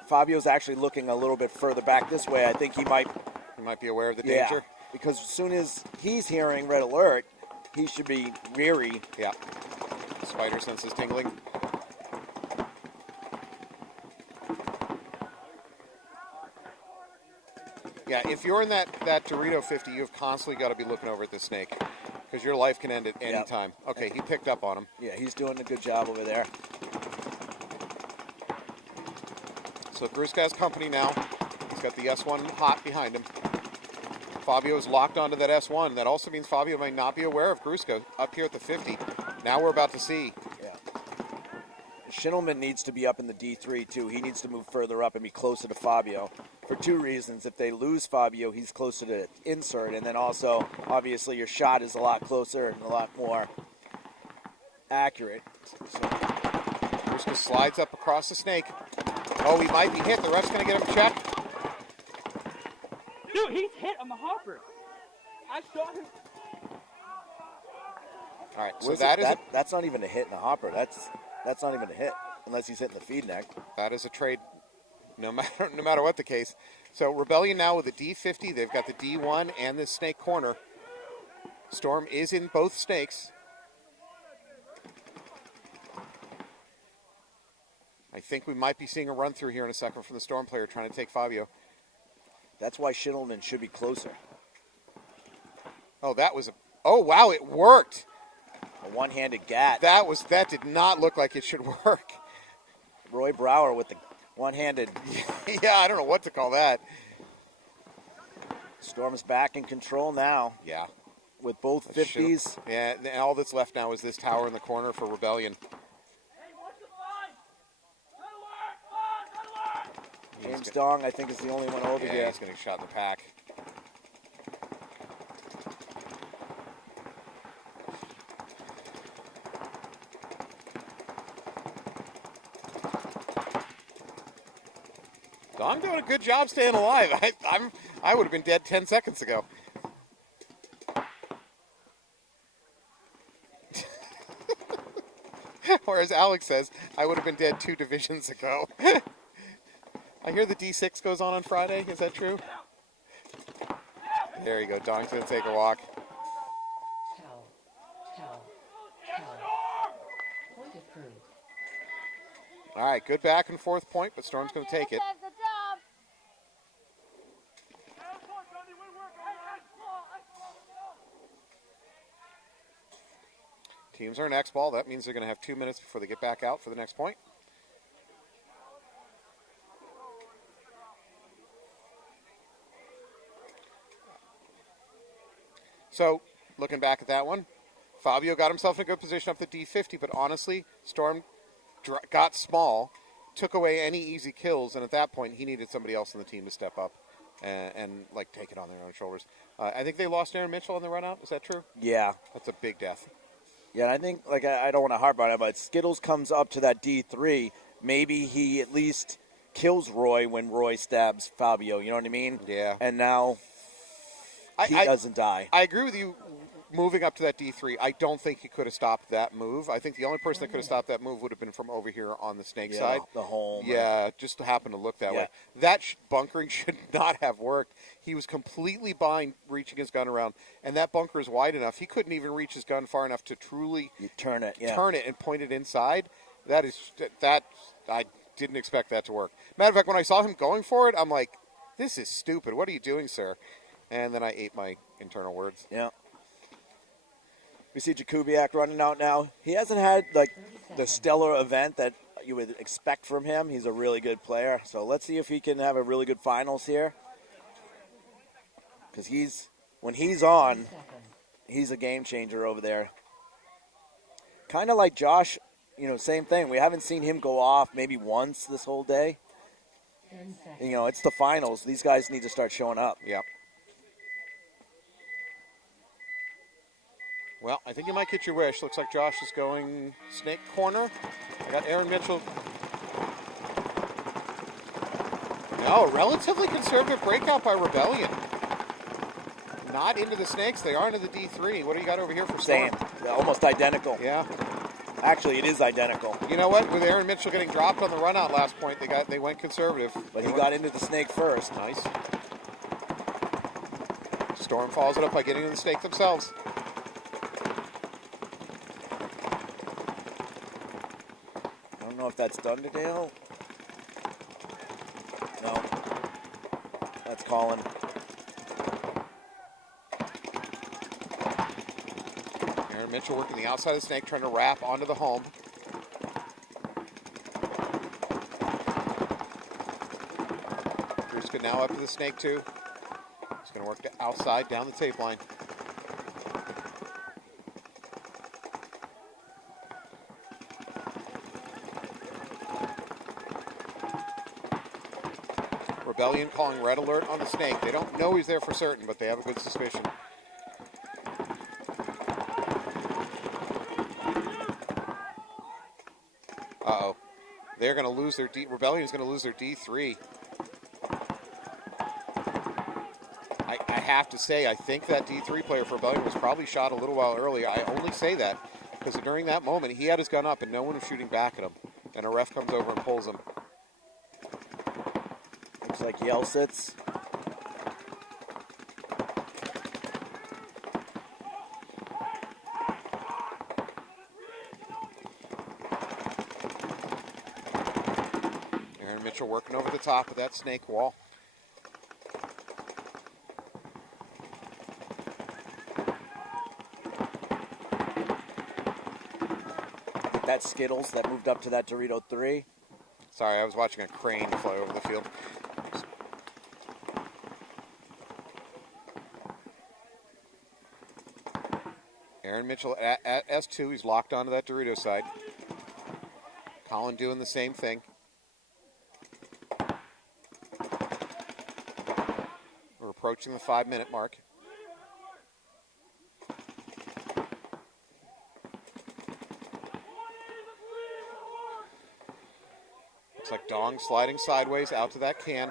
Fabio's actually looking a little bit further back this way. I think he might be aware of the danger. Because as soon as he's hearing red alert, he should be weary. Yeah. Spider sense is tingling. Yeah, if you're in that Dorito 50, you've constantly got to be looking over at the snake because your life can end at any time. Okay, he picked up on him. Yeah, he's doing a good job over there. So Gruska has company now. He's got the S1 hot behind him. Fabio's locked onto that S1. That also means Fabio may not be aware of Gruska up here at the 50. Now we're about to see. Yeah. Schindelman needs to be up in the D3 too. He needs to move further up and be closer to Fabio for 2 reasons. If they lose Fabio, he's closer to insert, and then also, obviously, your shot is a lot closer and a lot more accurate. So. Gruska slides up across the snake. Oh, he might be hit. The ref's going to get him checked. Dude, he's hit on the hopper. I saw him. All right, so that's not even a hit in the hopper. That's not even a hit unless he's hitting the feed neck. That is a trade, no matter what the case. So Rebellion now with a D50. They've got the D1 and the snake corner. Storm is in both snakes. I think we might be seeing a run through here in a second from the Storm player trying to take Fabio. That's why Schindelman should be closer. Oh, oh wow, it worked. A one-handed gat. That did not look like it should work. Roy Brower with the one-handed. Yeah, I don't know what to call that. Storm's back in control now. Yeah. With both 50s. Yeah, and all that's left now is this tower in the corner for Rebellion. James Dong, I think, is the only one over here. He's going to shot in the pack. Dong doing a good job staying alive. I would have been dead 10 seconds ago. Whereas Alex says, I would have been dead 2 divisions ago. I hear the D6 goes on Friday. Is that true? There you go. Dong's going to take a walk. Towel. Point approved. All right, good back and forth point, but Storm's going to take it. Teams are in X ball. That means they're going to have 2 minutes before they get back out for the next point. So, looking back at that one, Fabio got himself in a good position up the D50, but honestly, Storm got small, took away any easy kills, and at that point, he needed somebody else on the team to step up and like take it on their own shoulders. I think they lost Aaron Mitchell on the run out. Is that true? Yeah. That's a big death. Yeah, and I think, like, I don't want to harp on it, but Skittles comes up to that D3. Maybe he at least kills Roy when Roy stabs Fabio. You know what I mean? Yeah. And now he doesn't die. I agree with you moving up to that D3. I don't think he could have stopped that move. I think the only person that could have stopped that move would have been from over here on the snake side. The home. Yeah, just happened to look that way. That bunkering should not have worked. He was completely behind reaching his gun around, and that bunker is wide enough. He couldn't even reach his gun far enough to truly turn it and point it inside. That I didn't expect that to work. Matter of fact, when I saw him going for it, I'm like, this is stupid. What are you doing, sir? And then I ate my internal words. Yeah. We see Jakubiak running out now. He hasn't had like the stellar event that you would expect from him. He's a really good player. So let's see if he can have a really good finals here. Because when he's on, he's a game changer over there. Kind of like Josh, same thing. We haven't seen him go off maybe once this whole day. It's the finals. These guys need to start showing up. Yeah. Well, I think you might get your wish. Looks like Josh is going snake corner. I got Aaron Mitchell. No, relatively conservative breakout by Rebellion. Not into the snakes. They are into the D3. What do you got over here for Storm? Same. Almost identical. Yeah. Actually, it is identical. You know what? With Aaron Mitchell getting dropped on the run out last point, they went conservative. But he got into the snake first. Nice. Storm follows it up by getting into the snake themselves. I don't know if that's done to Dale. No. That's Colin. Aaron Mitchell working the outside of the snake, trying to wrap onto the home. Bruce now up to the snake too. He's going to work the outside down the tape line. Rebellion calling red alert on the snake. They don't know he's there for certain, but they have a good suspicion. Uh-oh. They're going to lose their Rebellion's going to lose their D3. I have to say, I think that D3 player for Rebellion was probably shot a little while earlier. I only say that because during that moment, he had his gun up and no one was shooting back at him. And a ref comes over and pulls him. Looks like Yell sits. Aaron Mitchell working over the top of that snake wall. That's Skittles that moved up to that Dorito 3. Sorry, I was watching a crane fly over the field. Aaron Mitchell at S2. He's locked onto that Dorito side. Colin doing the same thing. We're approaching the 5-minute mark. Looks like Dong sliding sideways out to that can.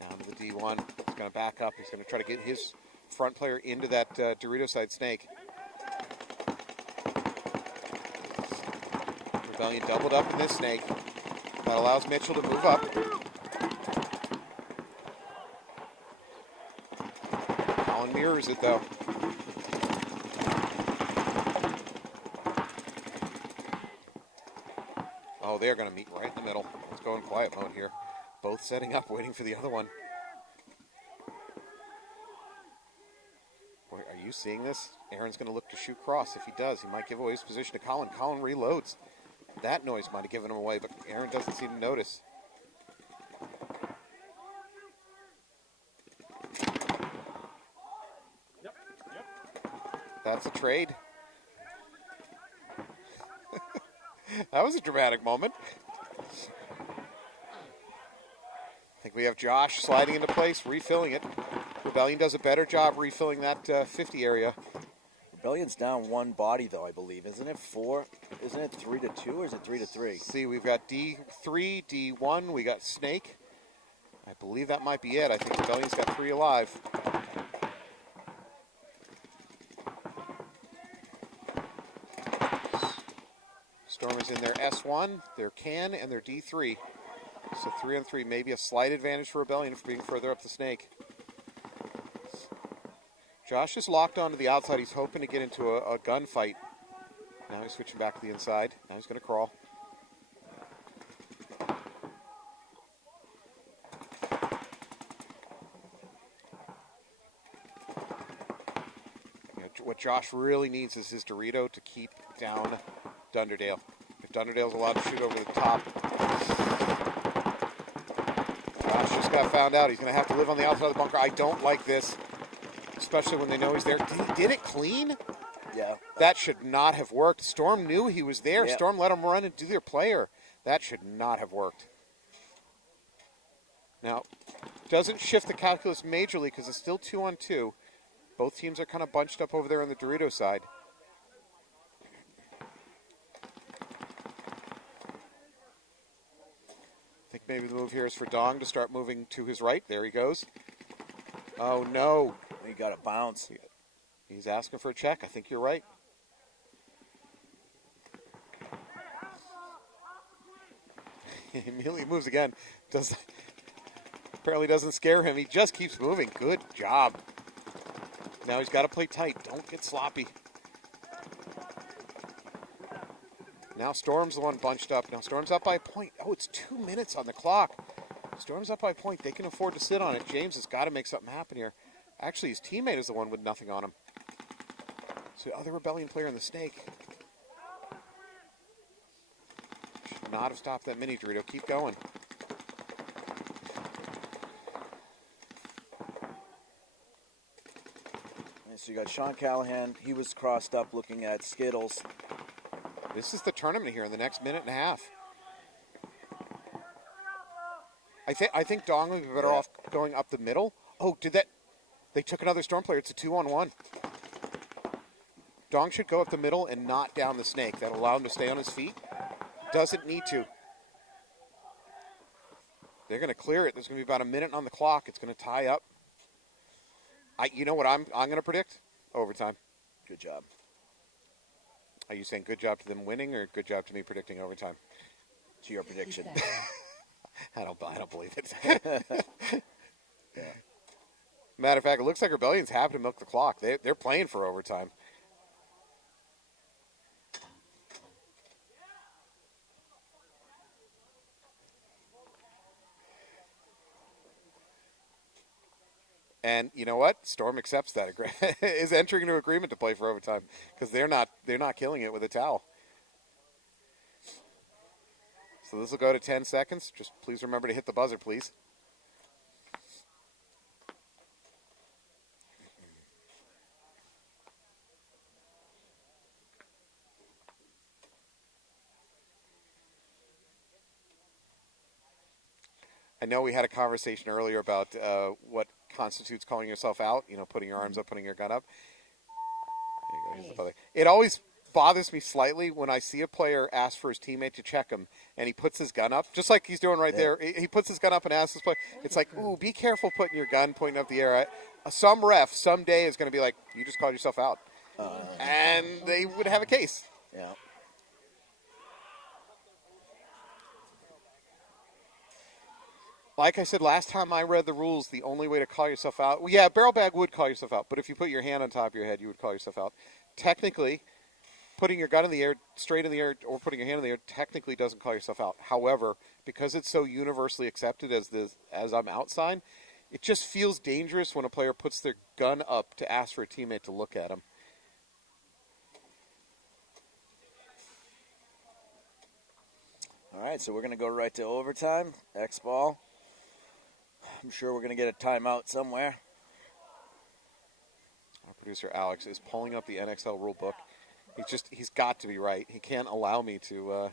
Down to the D1. He's going to back up. He's going to try to get his front player into that Dorito side snake. Rebellion doubled up in this snake. That allows Mitchell to move up. Colin mirrors it though. Oh, they're going to meet right in the middle. Let's go in quiet mode here. Both setting up, waiting for the other one. Boy, are you seeing this? Aaron's going to look to shoot cross. If he does, he might give away his position to Colin. Colin reloads. That noise might have given him away, but Aaron doesn't seem to notice. That's a trade. That was a dramatic moment. I think we have Josh sliding into place, refilling it. Rebellion does a better job refilling that 50 area. Rebellion's down one body, though, I believe. Isn't it 4? Isn't it 3-2, or is it 3-3? See, we've got D3, D1, we got Snake. I believe that might be it. I think Rebellion's got 3 alive. Storm is in their S1, their Can, and their D3. So 3-on-3, maybe a slight advantage for Rebellion for being further up the Snake. Josh is locked onto the outside. He's hoping to get into a gunfight. Now he's switching back to the inside. Now he's going to crawl. What Josh really needs is his Dorito to keep down Dunderdale. If Dunderdale's allowed to shoot over the top, Josh just got found out. He's going to have to live on the outside of the bunker. I don't like this, especially when they know he's there. Did it clean? Yeah. That should not have worked. Storm knew he was there. Yeah. Storm let him run and do their player. That should not have worked. Now, doesn't shift the calculus majorly because it's still 2-on-2. Both teams are kind of bunched up over there on the Dorito side. I think maybe the move here is for Dong to start moving to his right. There he goes. Oh, no. He got a bounce. He's asking for a check. I think you're right. He immediately moves again. Apparently doesn't scare him. He just keeps moving. Good job. Now he's got to play tight. Don't get sloppy. Now Storm's the one bunched up. Now Storm's up by a point. Oh, it's 2 minutes on the clock. Storm's up by a point. They can afford to sit on it. James has got to make something happen here. Actually, his teammate is the one with nothing on him. So the other Rebellion player in the Snake. Should not have stopped that mini Dorito. Keep going. So you got Sean Callahan. He was crossed up looking at Skittles. This is the tournament here in the next minute and a half. I think Dong would be better off going up the middle. Oh, did that? They took another Storm player. It's a 2-on-1. Dong should go up the middle and not down the Snake. That'll allow him to stay on his feet. Doesn't need to. They're going to clear it. There's going to be about a minute on the clock. It's going to tie up. You know what I'm going to predict? Overtime. Good job. Are you saying good job to them winning or good job to me predicting overtime? To your prediction. I don't believe it. Yeah. Matter of fact, it looks like Rebellion's happy to milk the clock. They're playing for overtime. And you know what? Storm accepts that. Is entering into agreement to play for overtime because they're not killing it with a towel. So this will go to 10 seconds. Just please remember to hit the buzzer, please. I know we had a conversation earlier about what constitutes calling yourself out, putting your arms up, putting your gun up. It always bothers me slightly when I see a player ask for his teammate to check him, and he puts his gun up, just like he's doing right there. He puts his gun up and asks his player. It's like, ooh, be careful putting your gun pointing up the air. Some ref someday is going to be like, you just called yourself out. And they would have a case. Yeah. Like I said, last time I read the rules, the only way to call yourself out, well, yeah, barrel bag would call yourself out, but if you put your hand on top of your head, you would call yourself out. Technically, putting your gun in the air, straight in the air, or putting your hand in the air, technically doesn't call yourself out. However, because it's so universally accepted as I'm out sign, it just feels dangerous when a player puts their gun up to ask for a teammate to look at him. All right, so we're going to go right to overtime. X-ball. I'm sure we're going to get a timeout somewhere. Our producer Alex is pulling up the NXL rule book. He's got to be right. He can't allow me to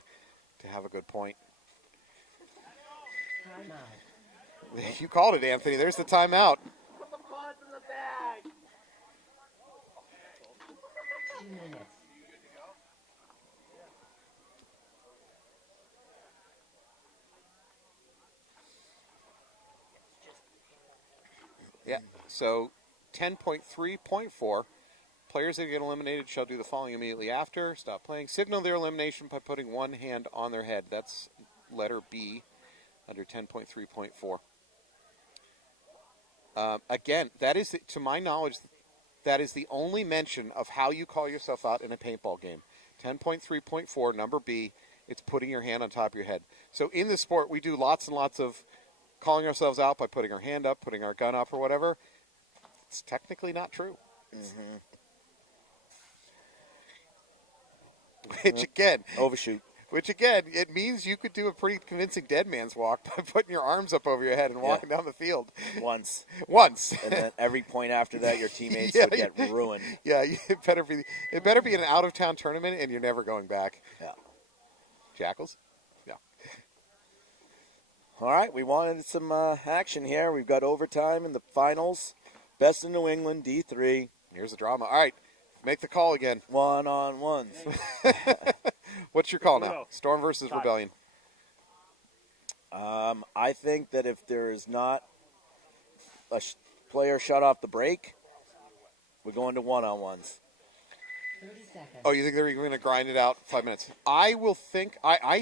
have a good point. Timeout. You called it, Anthony. There's the timeout. Put the paws in the bag. 2 minutes. Yeah. So 10.3.4. Players that get eliminated shall do the following immediately after. Stop playing. Signal their elimination by putting one hand on their head. That's letter B under 10.3.4. Again, that is, to my knowledge, that is the only mention of how you call yourself out in a paintball game. 10.3.4, number B, it's putting your hand on top of your head. So in this sport, we do lots and lots of calling ourselves out by putting our hand up, putting our gun up, or whatever. It's technically not true. Mm-hmm. Overshoot. Which again, it means you could do a pretty convincing dead man's walk by putting your arms up over your head and walking down the field. Once. And then every point after that, your teammates would get ruined. Yeah, it better be an out-of-town tournament, and you're never going back. Yeah. Jackals? Yeah. All right, we wanted some action here. We've got overtime in the finals. Best in New England, D3. Here's the drama. All right, make the call again. One-on-ones. What's your call now? No. Storm versus Time. Rebellion. I think that if there is not a player shut off the break, we're going to one-on-ones. 30 seconds. Oh, you think they're going to grind it out 5 minutes? I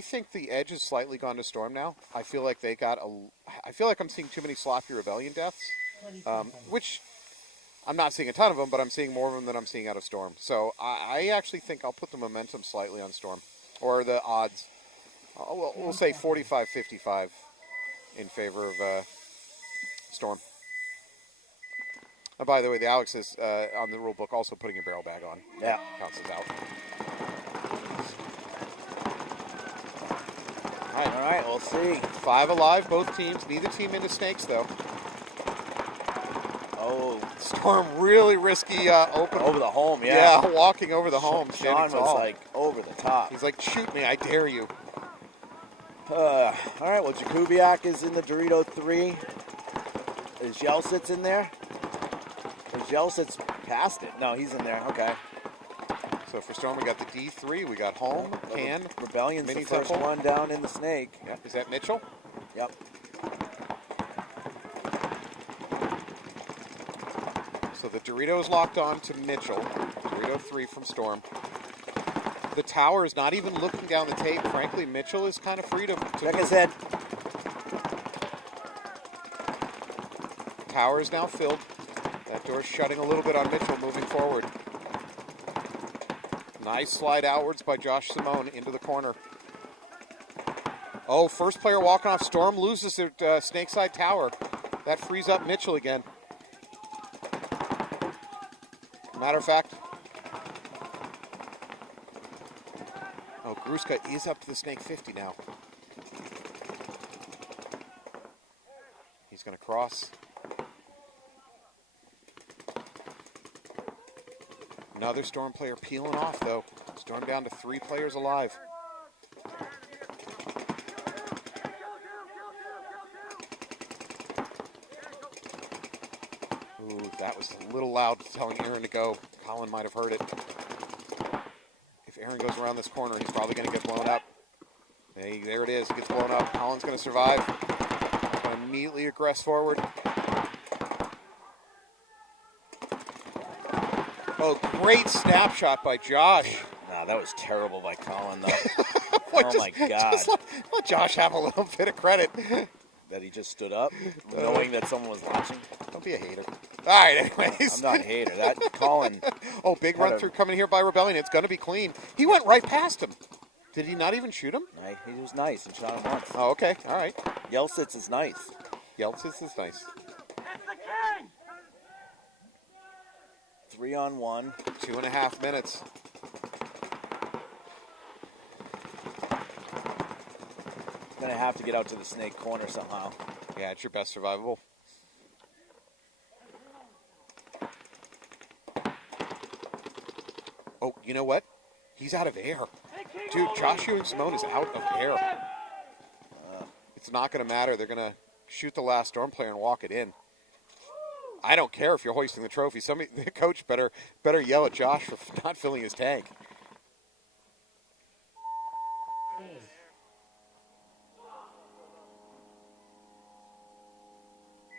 think the edge has slightly gone to Storm now. I feel like I'm seeing too many sloppy Rebellion deaths, 20 seconds. which I'm not seeing a ton of them, but I'm seeing more of them than I'm seeing out of Storm. So I actually think I'll put the momentum slightly on Storm, or the odds. We'll say 45-55 in favor of Storm. And by the way, the Alex is on the rule book also putting a barrel bag on. Yeah. Counts as out. All right, we'll see. 5 alive, both teams. Neither team into snakes, though. Oh, Storm really risky open. over the home, yeah. Yeah, walking over the home. Sean standing was tall. like over the top. He's like, shoot me, I dare you. All right, well, Jakubiak is in the Dorito 3. Is Yelsitz in there? Is Yelsitz past it? No, he's in there. Okay. So for Storm, we got the D3. We got home, can. Rebellion's Mini the first temple. one down in the snake. Yeah. Is that Mitchell? Yep. So the Dorito is locked on to Mitchell. Dorito 3 from Storm. The tower is not even looking down the tape. Frankly, Mitchell is kind of free to Check his head. Tower is now filled. That door's shutting a little bit on Mitchell moving forward. Nice slide outwards by Josh Simone into the corner. Oh, first player walking off. Storm loses their Snakeside tower. That frees up Mitchell again. Matter of fact, Gruska is up to the Snake 50 now. He's going to cross. Another Storm player peeling off, though. Storm down to 3 players alive. Ooh, that was a little loud telling Aaron to go. Colin might have heard it. If Aaron goes around this corner, he's probably going to get blown up. Hey, there it is. He gets blown up. Colin's going to survive. Going to immediately aggress forward. Oh, great snapshot by Josh. No, that was terrible by Colin, though. What, my God. Just let Josh have a little bit of credit. That he just stood up, knowing that someone was watching. Don't be a hater. All right, anyways. I'm not a hater. That Colin. Oh, big run through coming here by Rebellion. It's going to be clean. He went right past him. Did he not even shoot him? He was nice and shot him once. Oh, okay. All right. Yelsitz is nice. Yeltsin is nice. 3-on-1. 2.5 minutes. Gonna have to get out to the snake corner somehow. Yeah, it's your best survivable. Oh, you know what? He's out of air. Dude, Josh Ewing-Simone is out of air. It's not going to matter. They're going to shoot the last Storm player and walk it in. I don't care if you're hoisting the trophy. The coach better yell at Josh for not filling his tank.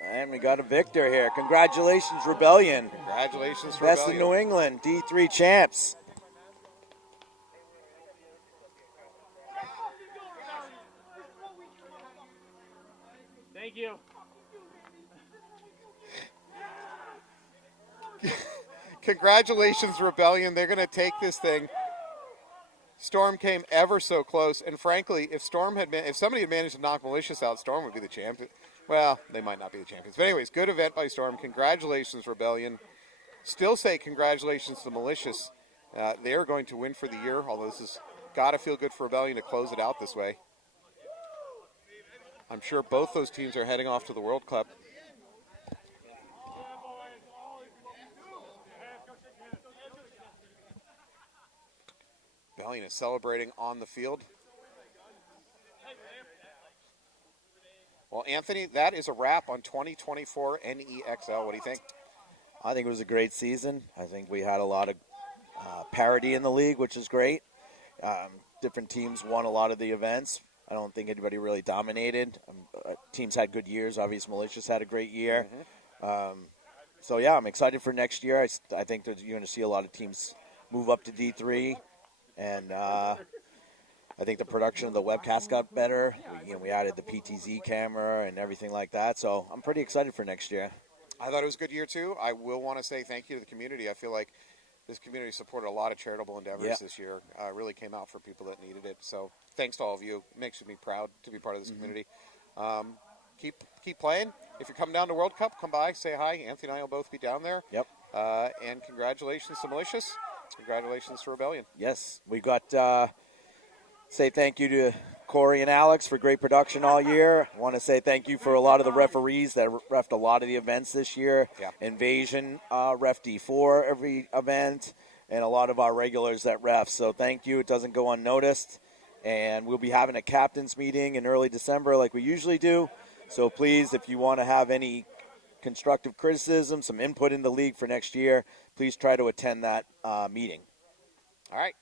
And we got a victor here. Congratulations, Rebellion. Congratulations, Best Rebellion. in New England, D3 champs. Thank you. Congratulations, Rebellion. They're going to take this thing. Storm came ever so close, and frankly, if somebody had managed to knock Malicious out, Storm would be the champion. Well, they might not be the champions. But anyways, good event by Storm. Congratulations, Rebellion. Still say congratulations to Malicious. They are going to win for the year, although this has got to feel good for Rebellion to close it out this way. I'm sure both those teams are heading off to the World Cup. Rebellion is celebrating on the field. Well, Anthony, that is a wrap on 2024 NEXL. What do you think? I think it was a great season. I think we had a lot of parity in the league, which is great. Different teams won a lot of the events. I don't think anybody really dominated. Teams had good years. Obviously, Malicious had a great year. So, yeah, I'm excited for next year. I think that you're going to see a lot of teams move up to D3. And I think the production of the webcast got better. We added the PTZ camera and everything like that. So I'm pretty excited for next year. I thought it was a good year, too. I will want to say thank you to the community. I feel like this community supported a lot of charitable endeavors this year. Really came out for people that needed it. So thanks to all of you. It makes me proud to be part of this community. Keep playing. If you come down to World Cup, come by, say hi. Anthony and I will both be down there. Yep. And congratulations to Malicious. Congratulations to Rebellion. Yes, we got say thank you to Corey and Alex for great production all year. I want to say thank you for a lot of the referees that refed a lot of the events this year. Yeah. Invasion ref D4 every event, and a lot of our regulars that ref. So thank you. It doesn't go unnoticed. And we'll be having a captain's meeting in early December like we usually do. So please, if you want to have any constructive criticism, some input in the league for next year, please try to attend that meeting. All right.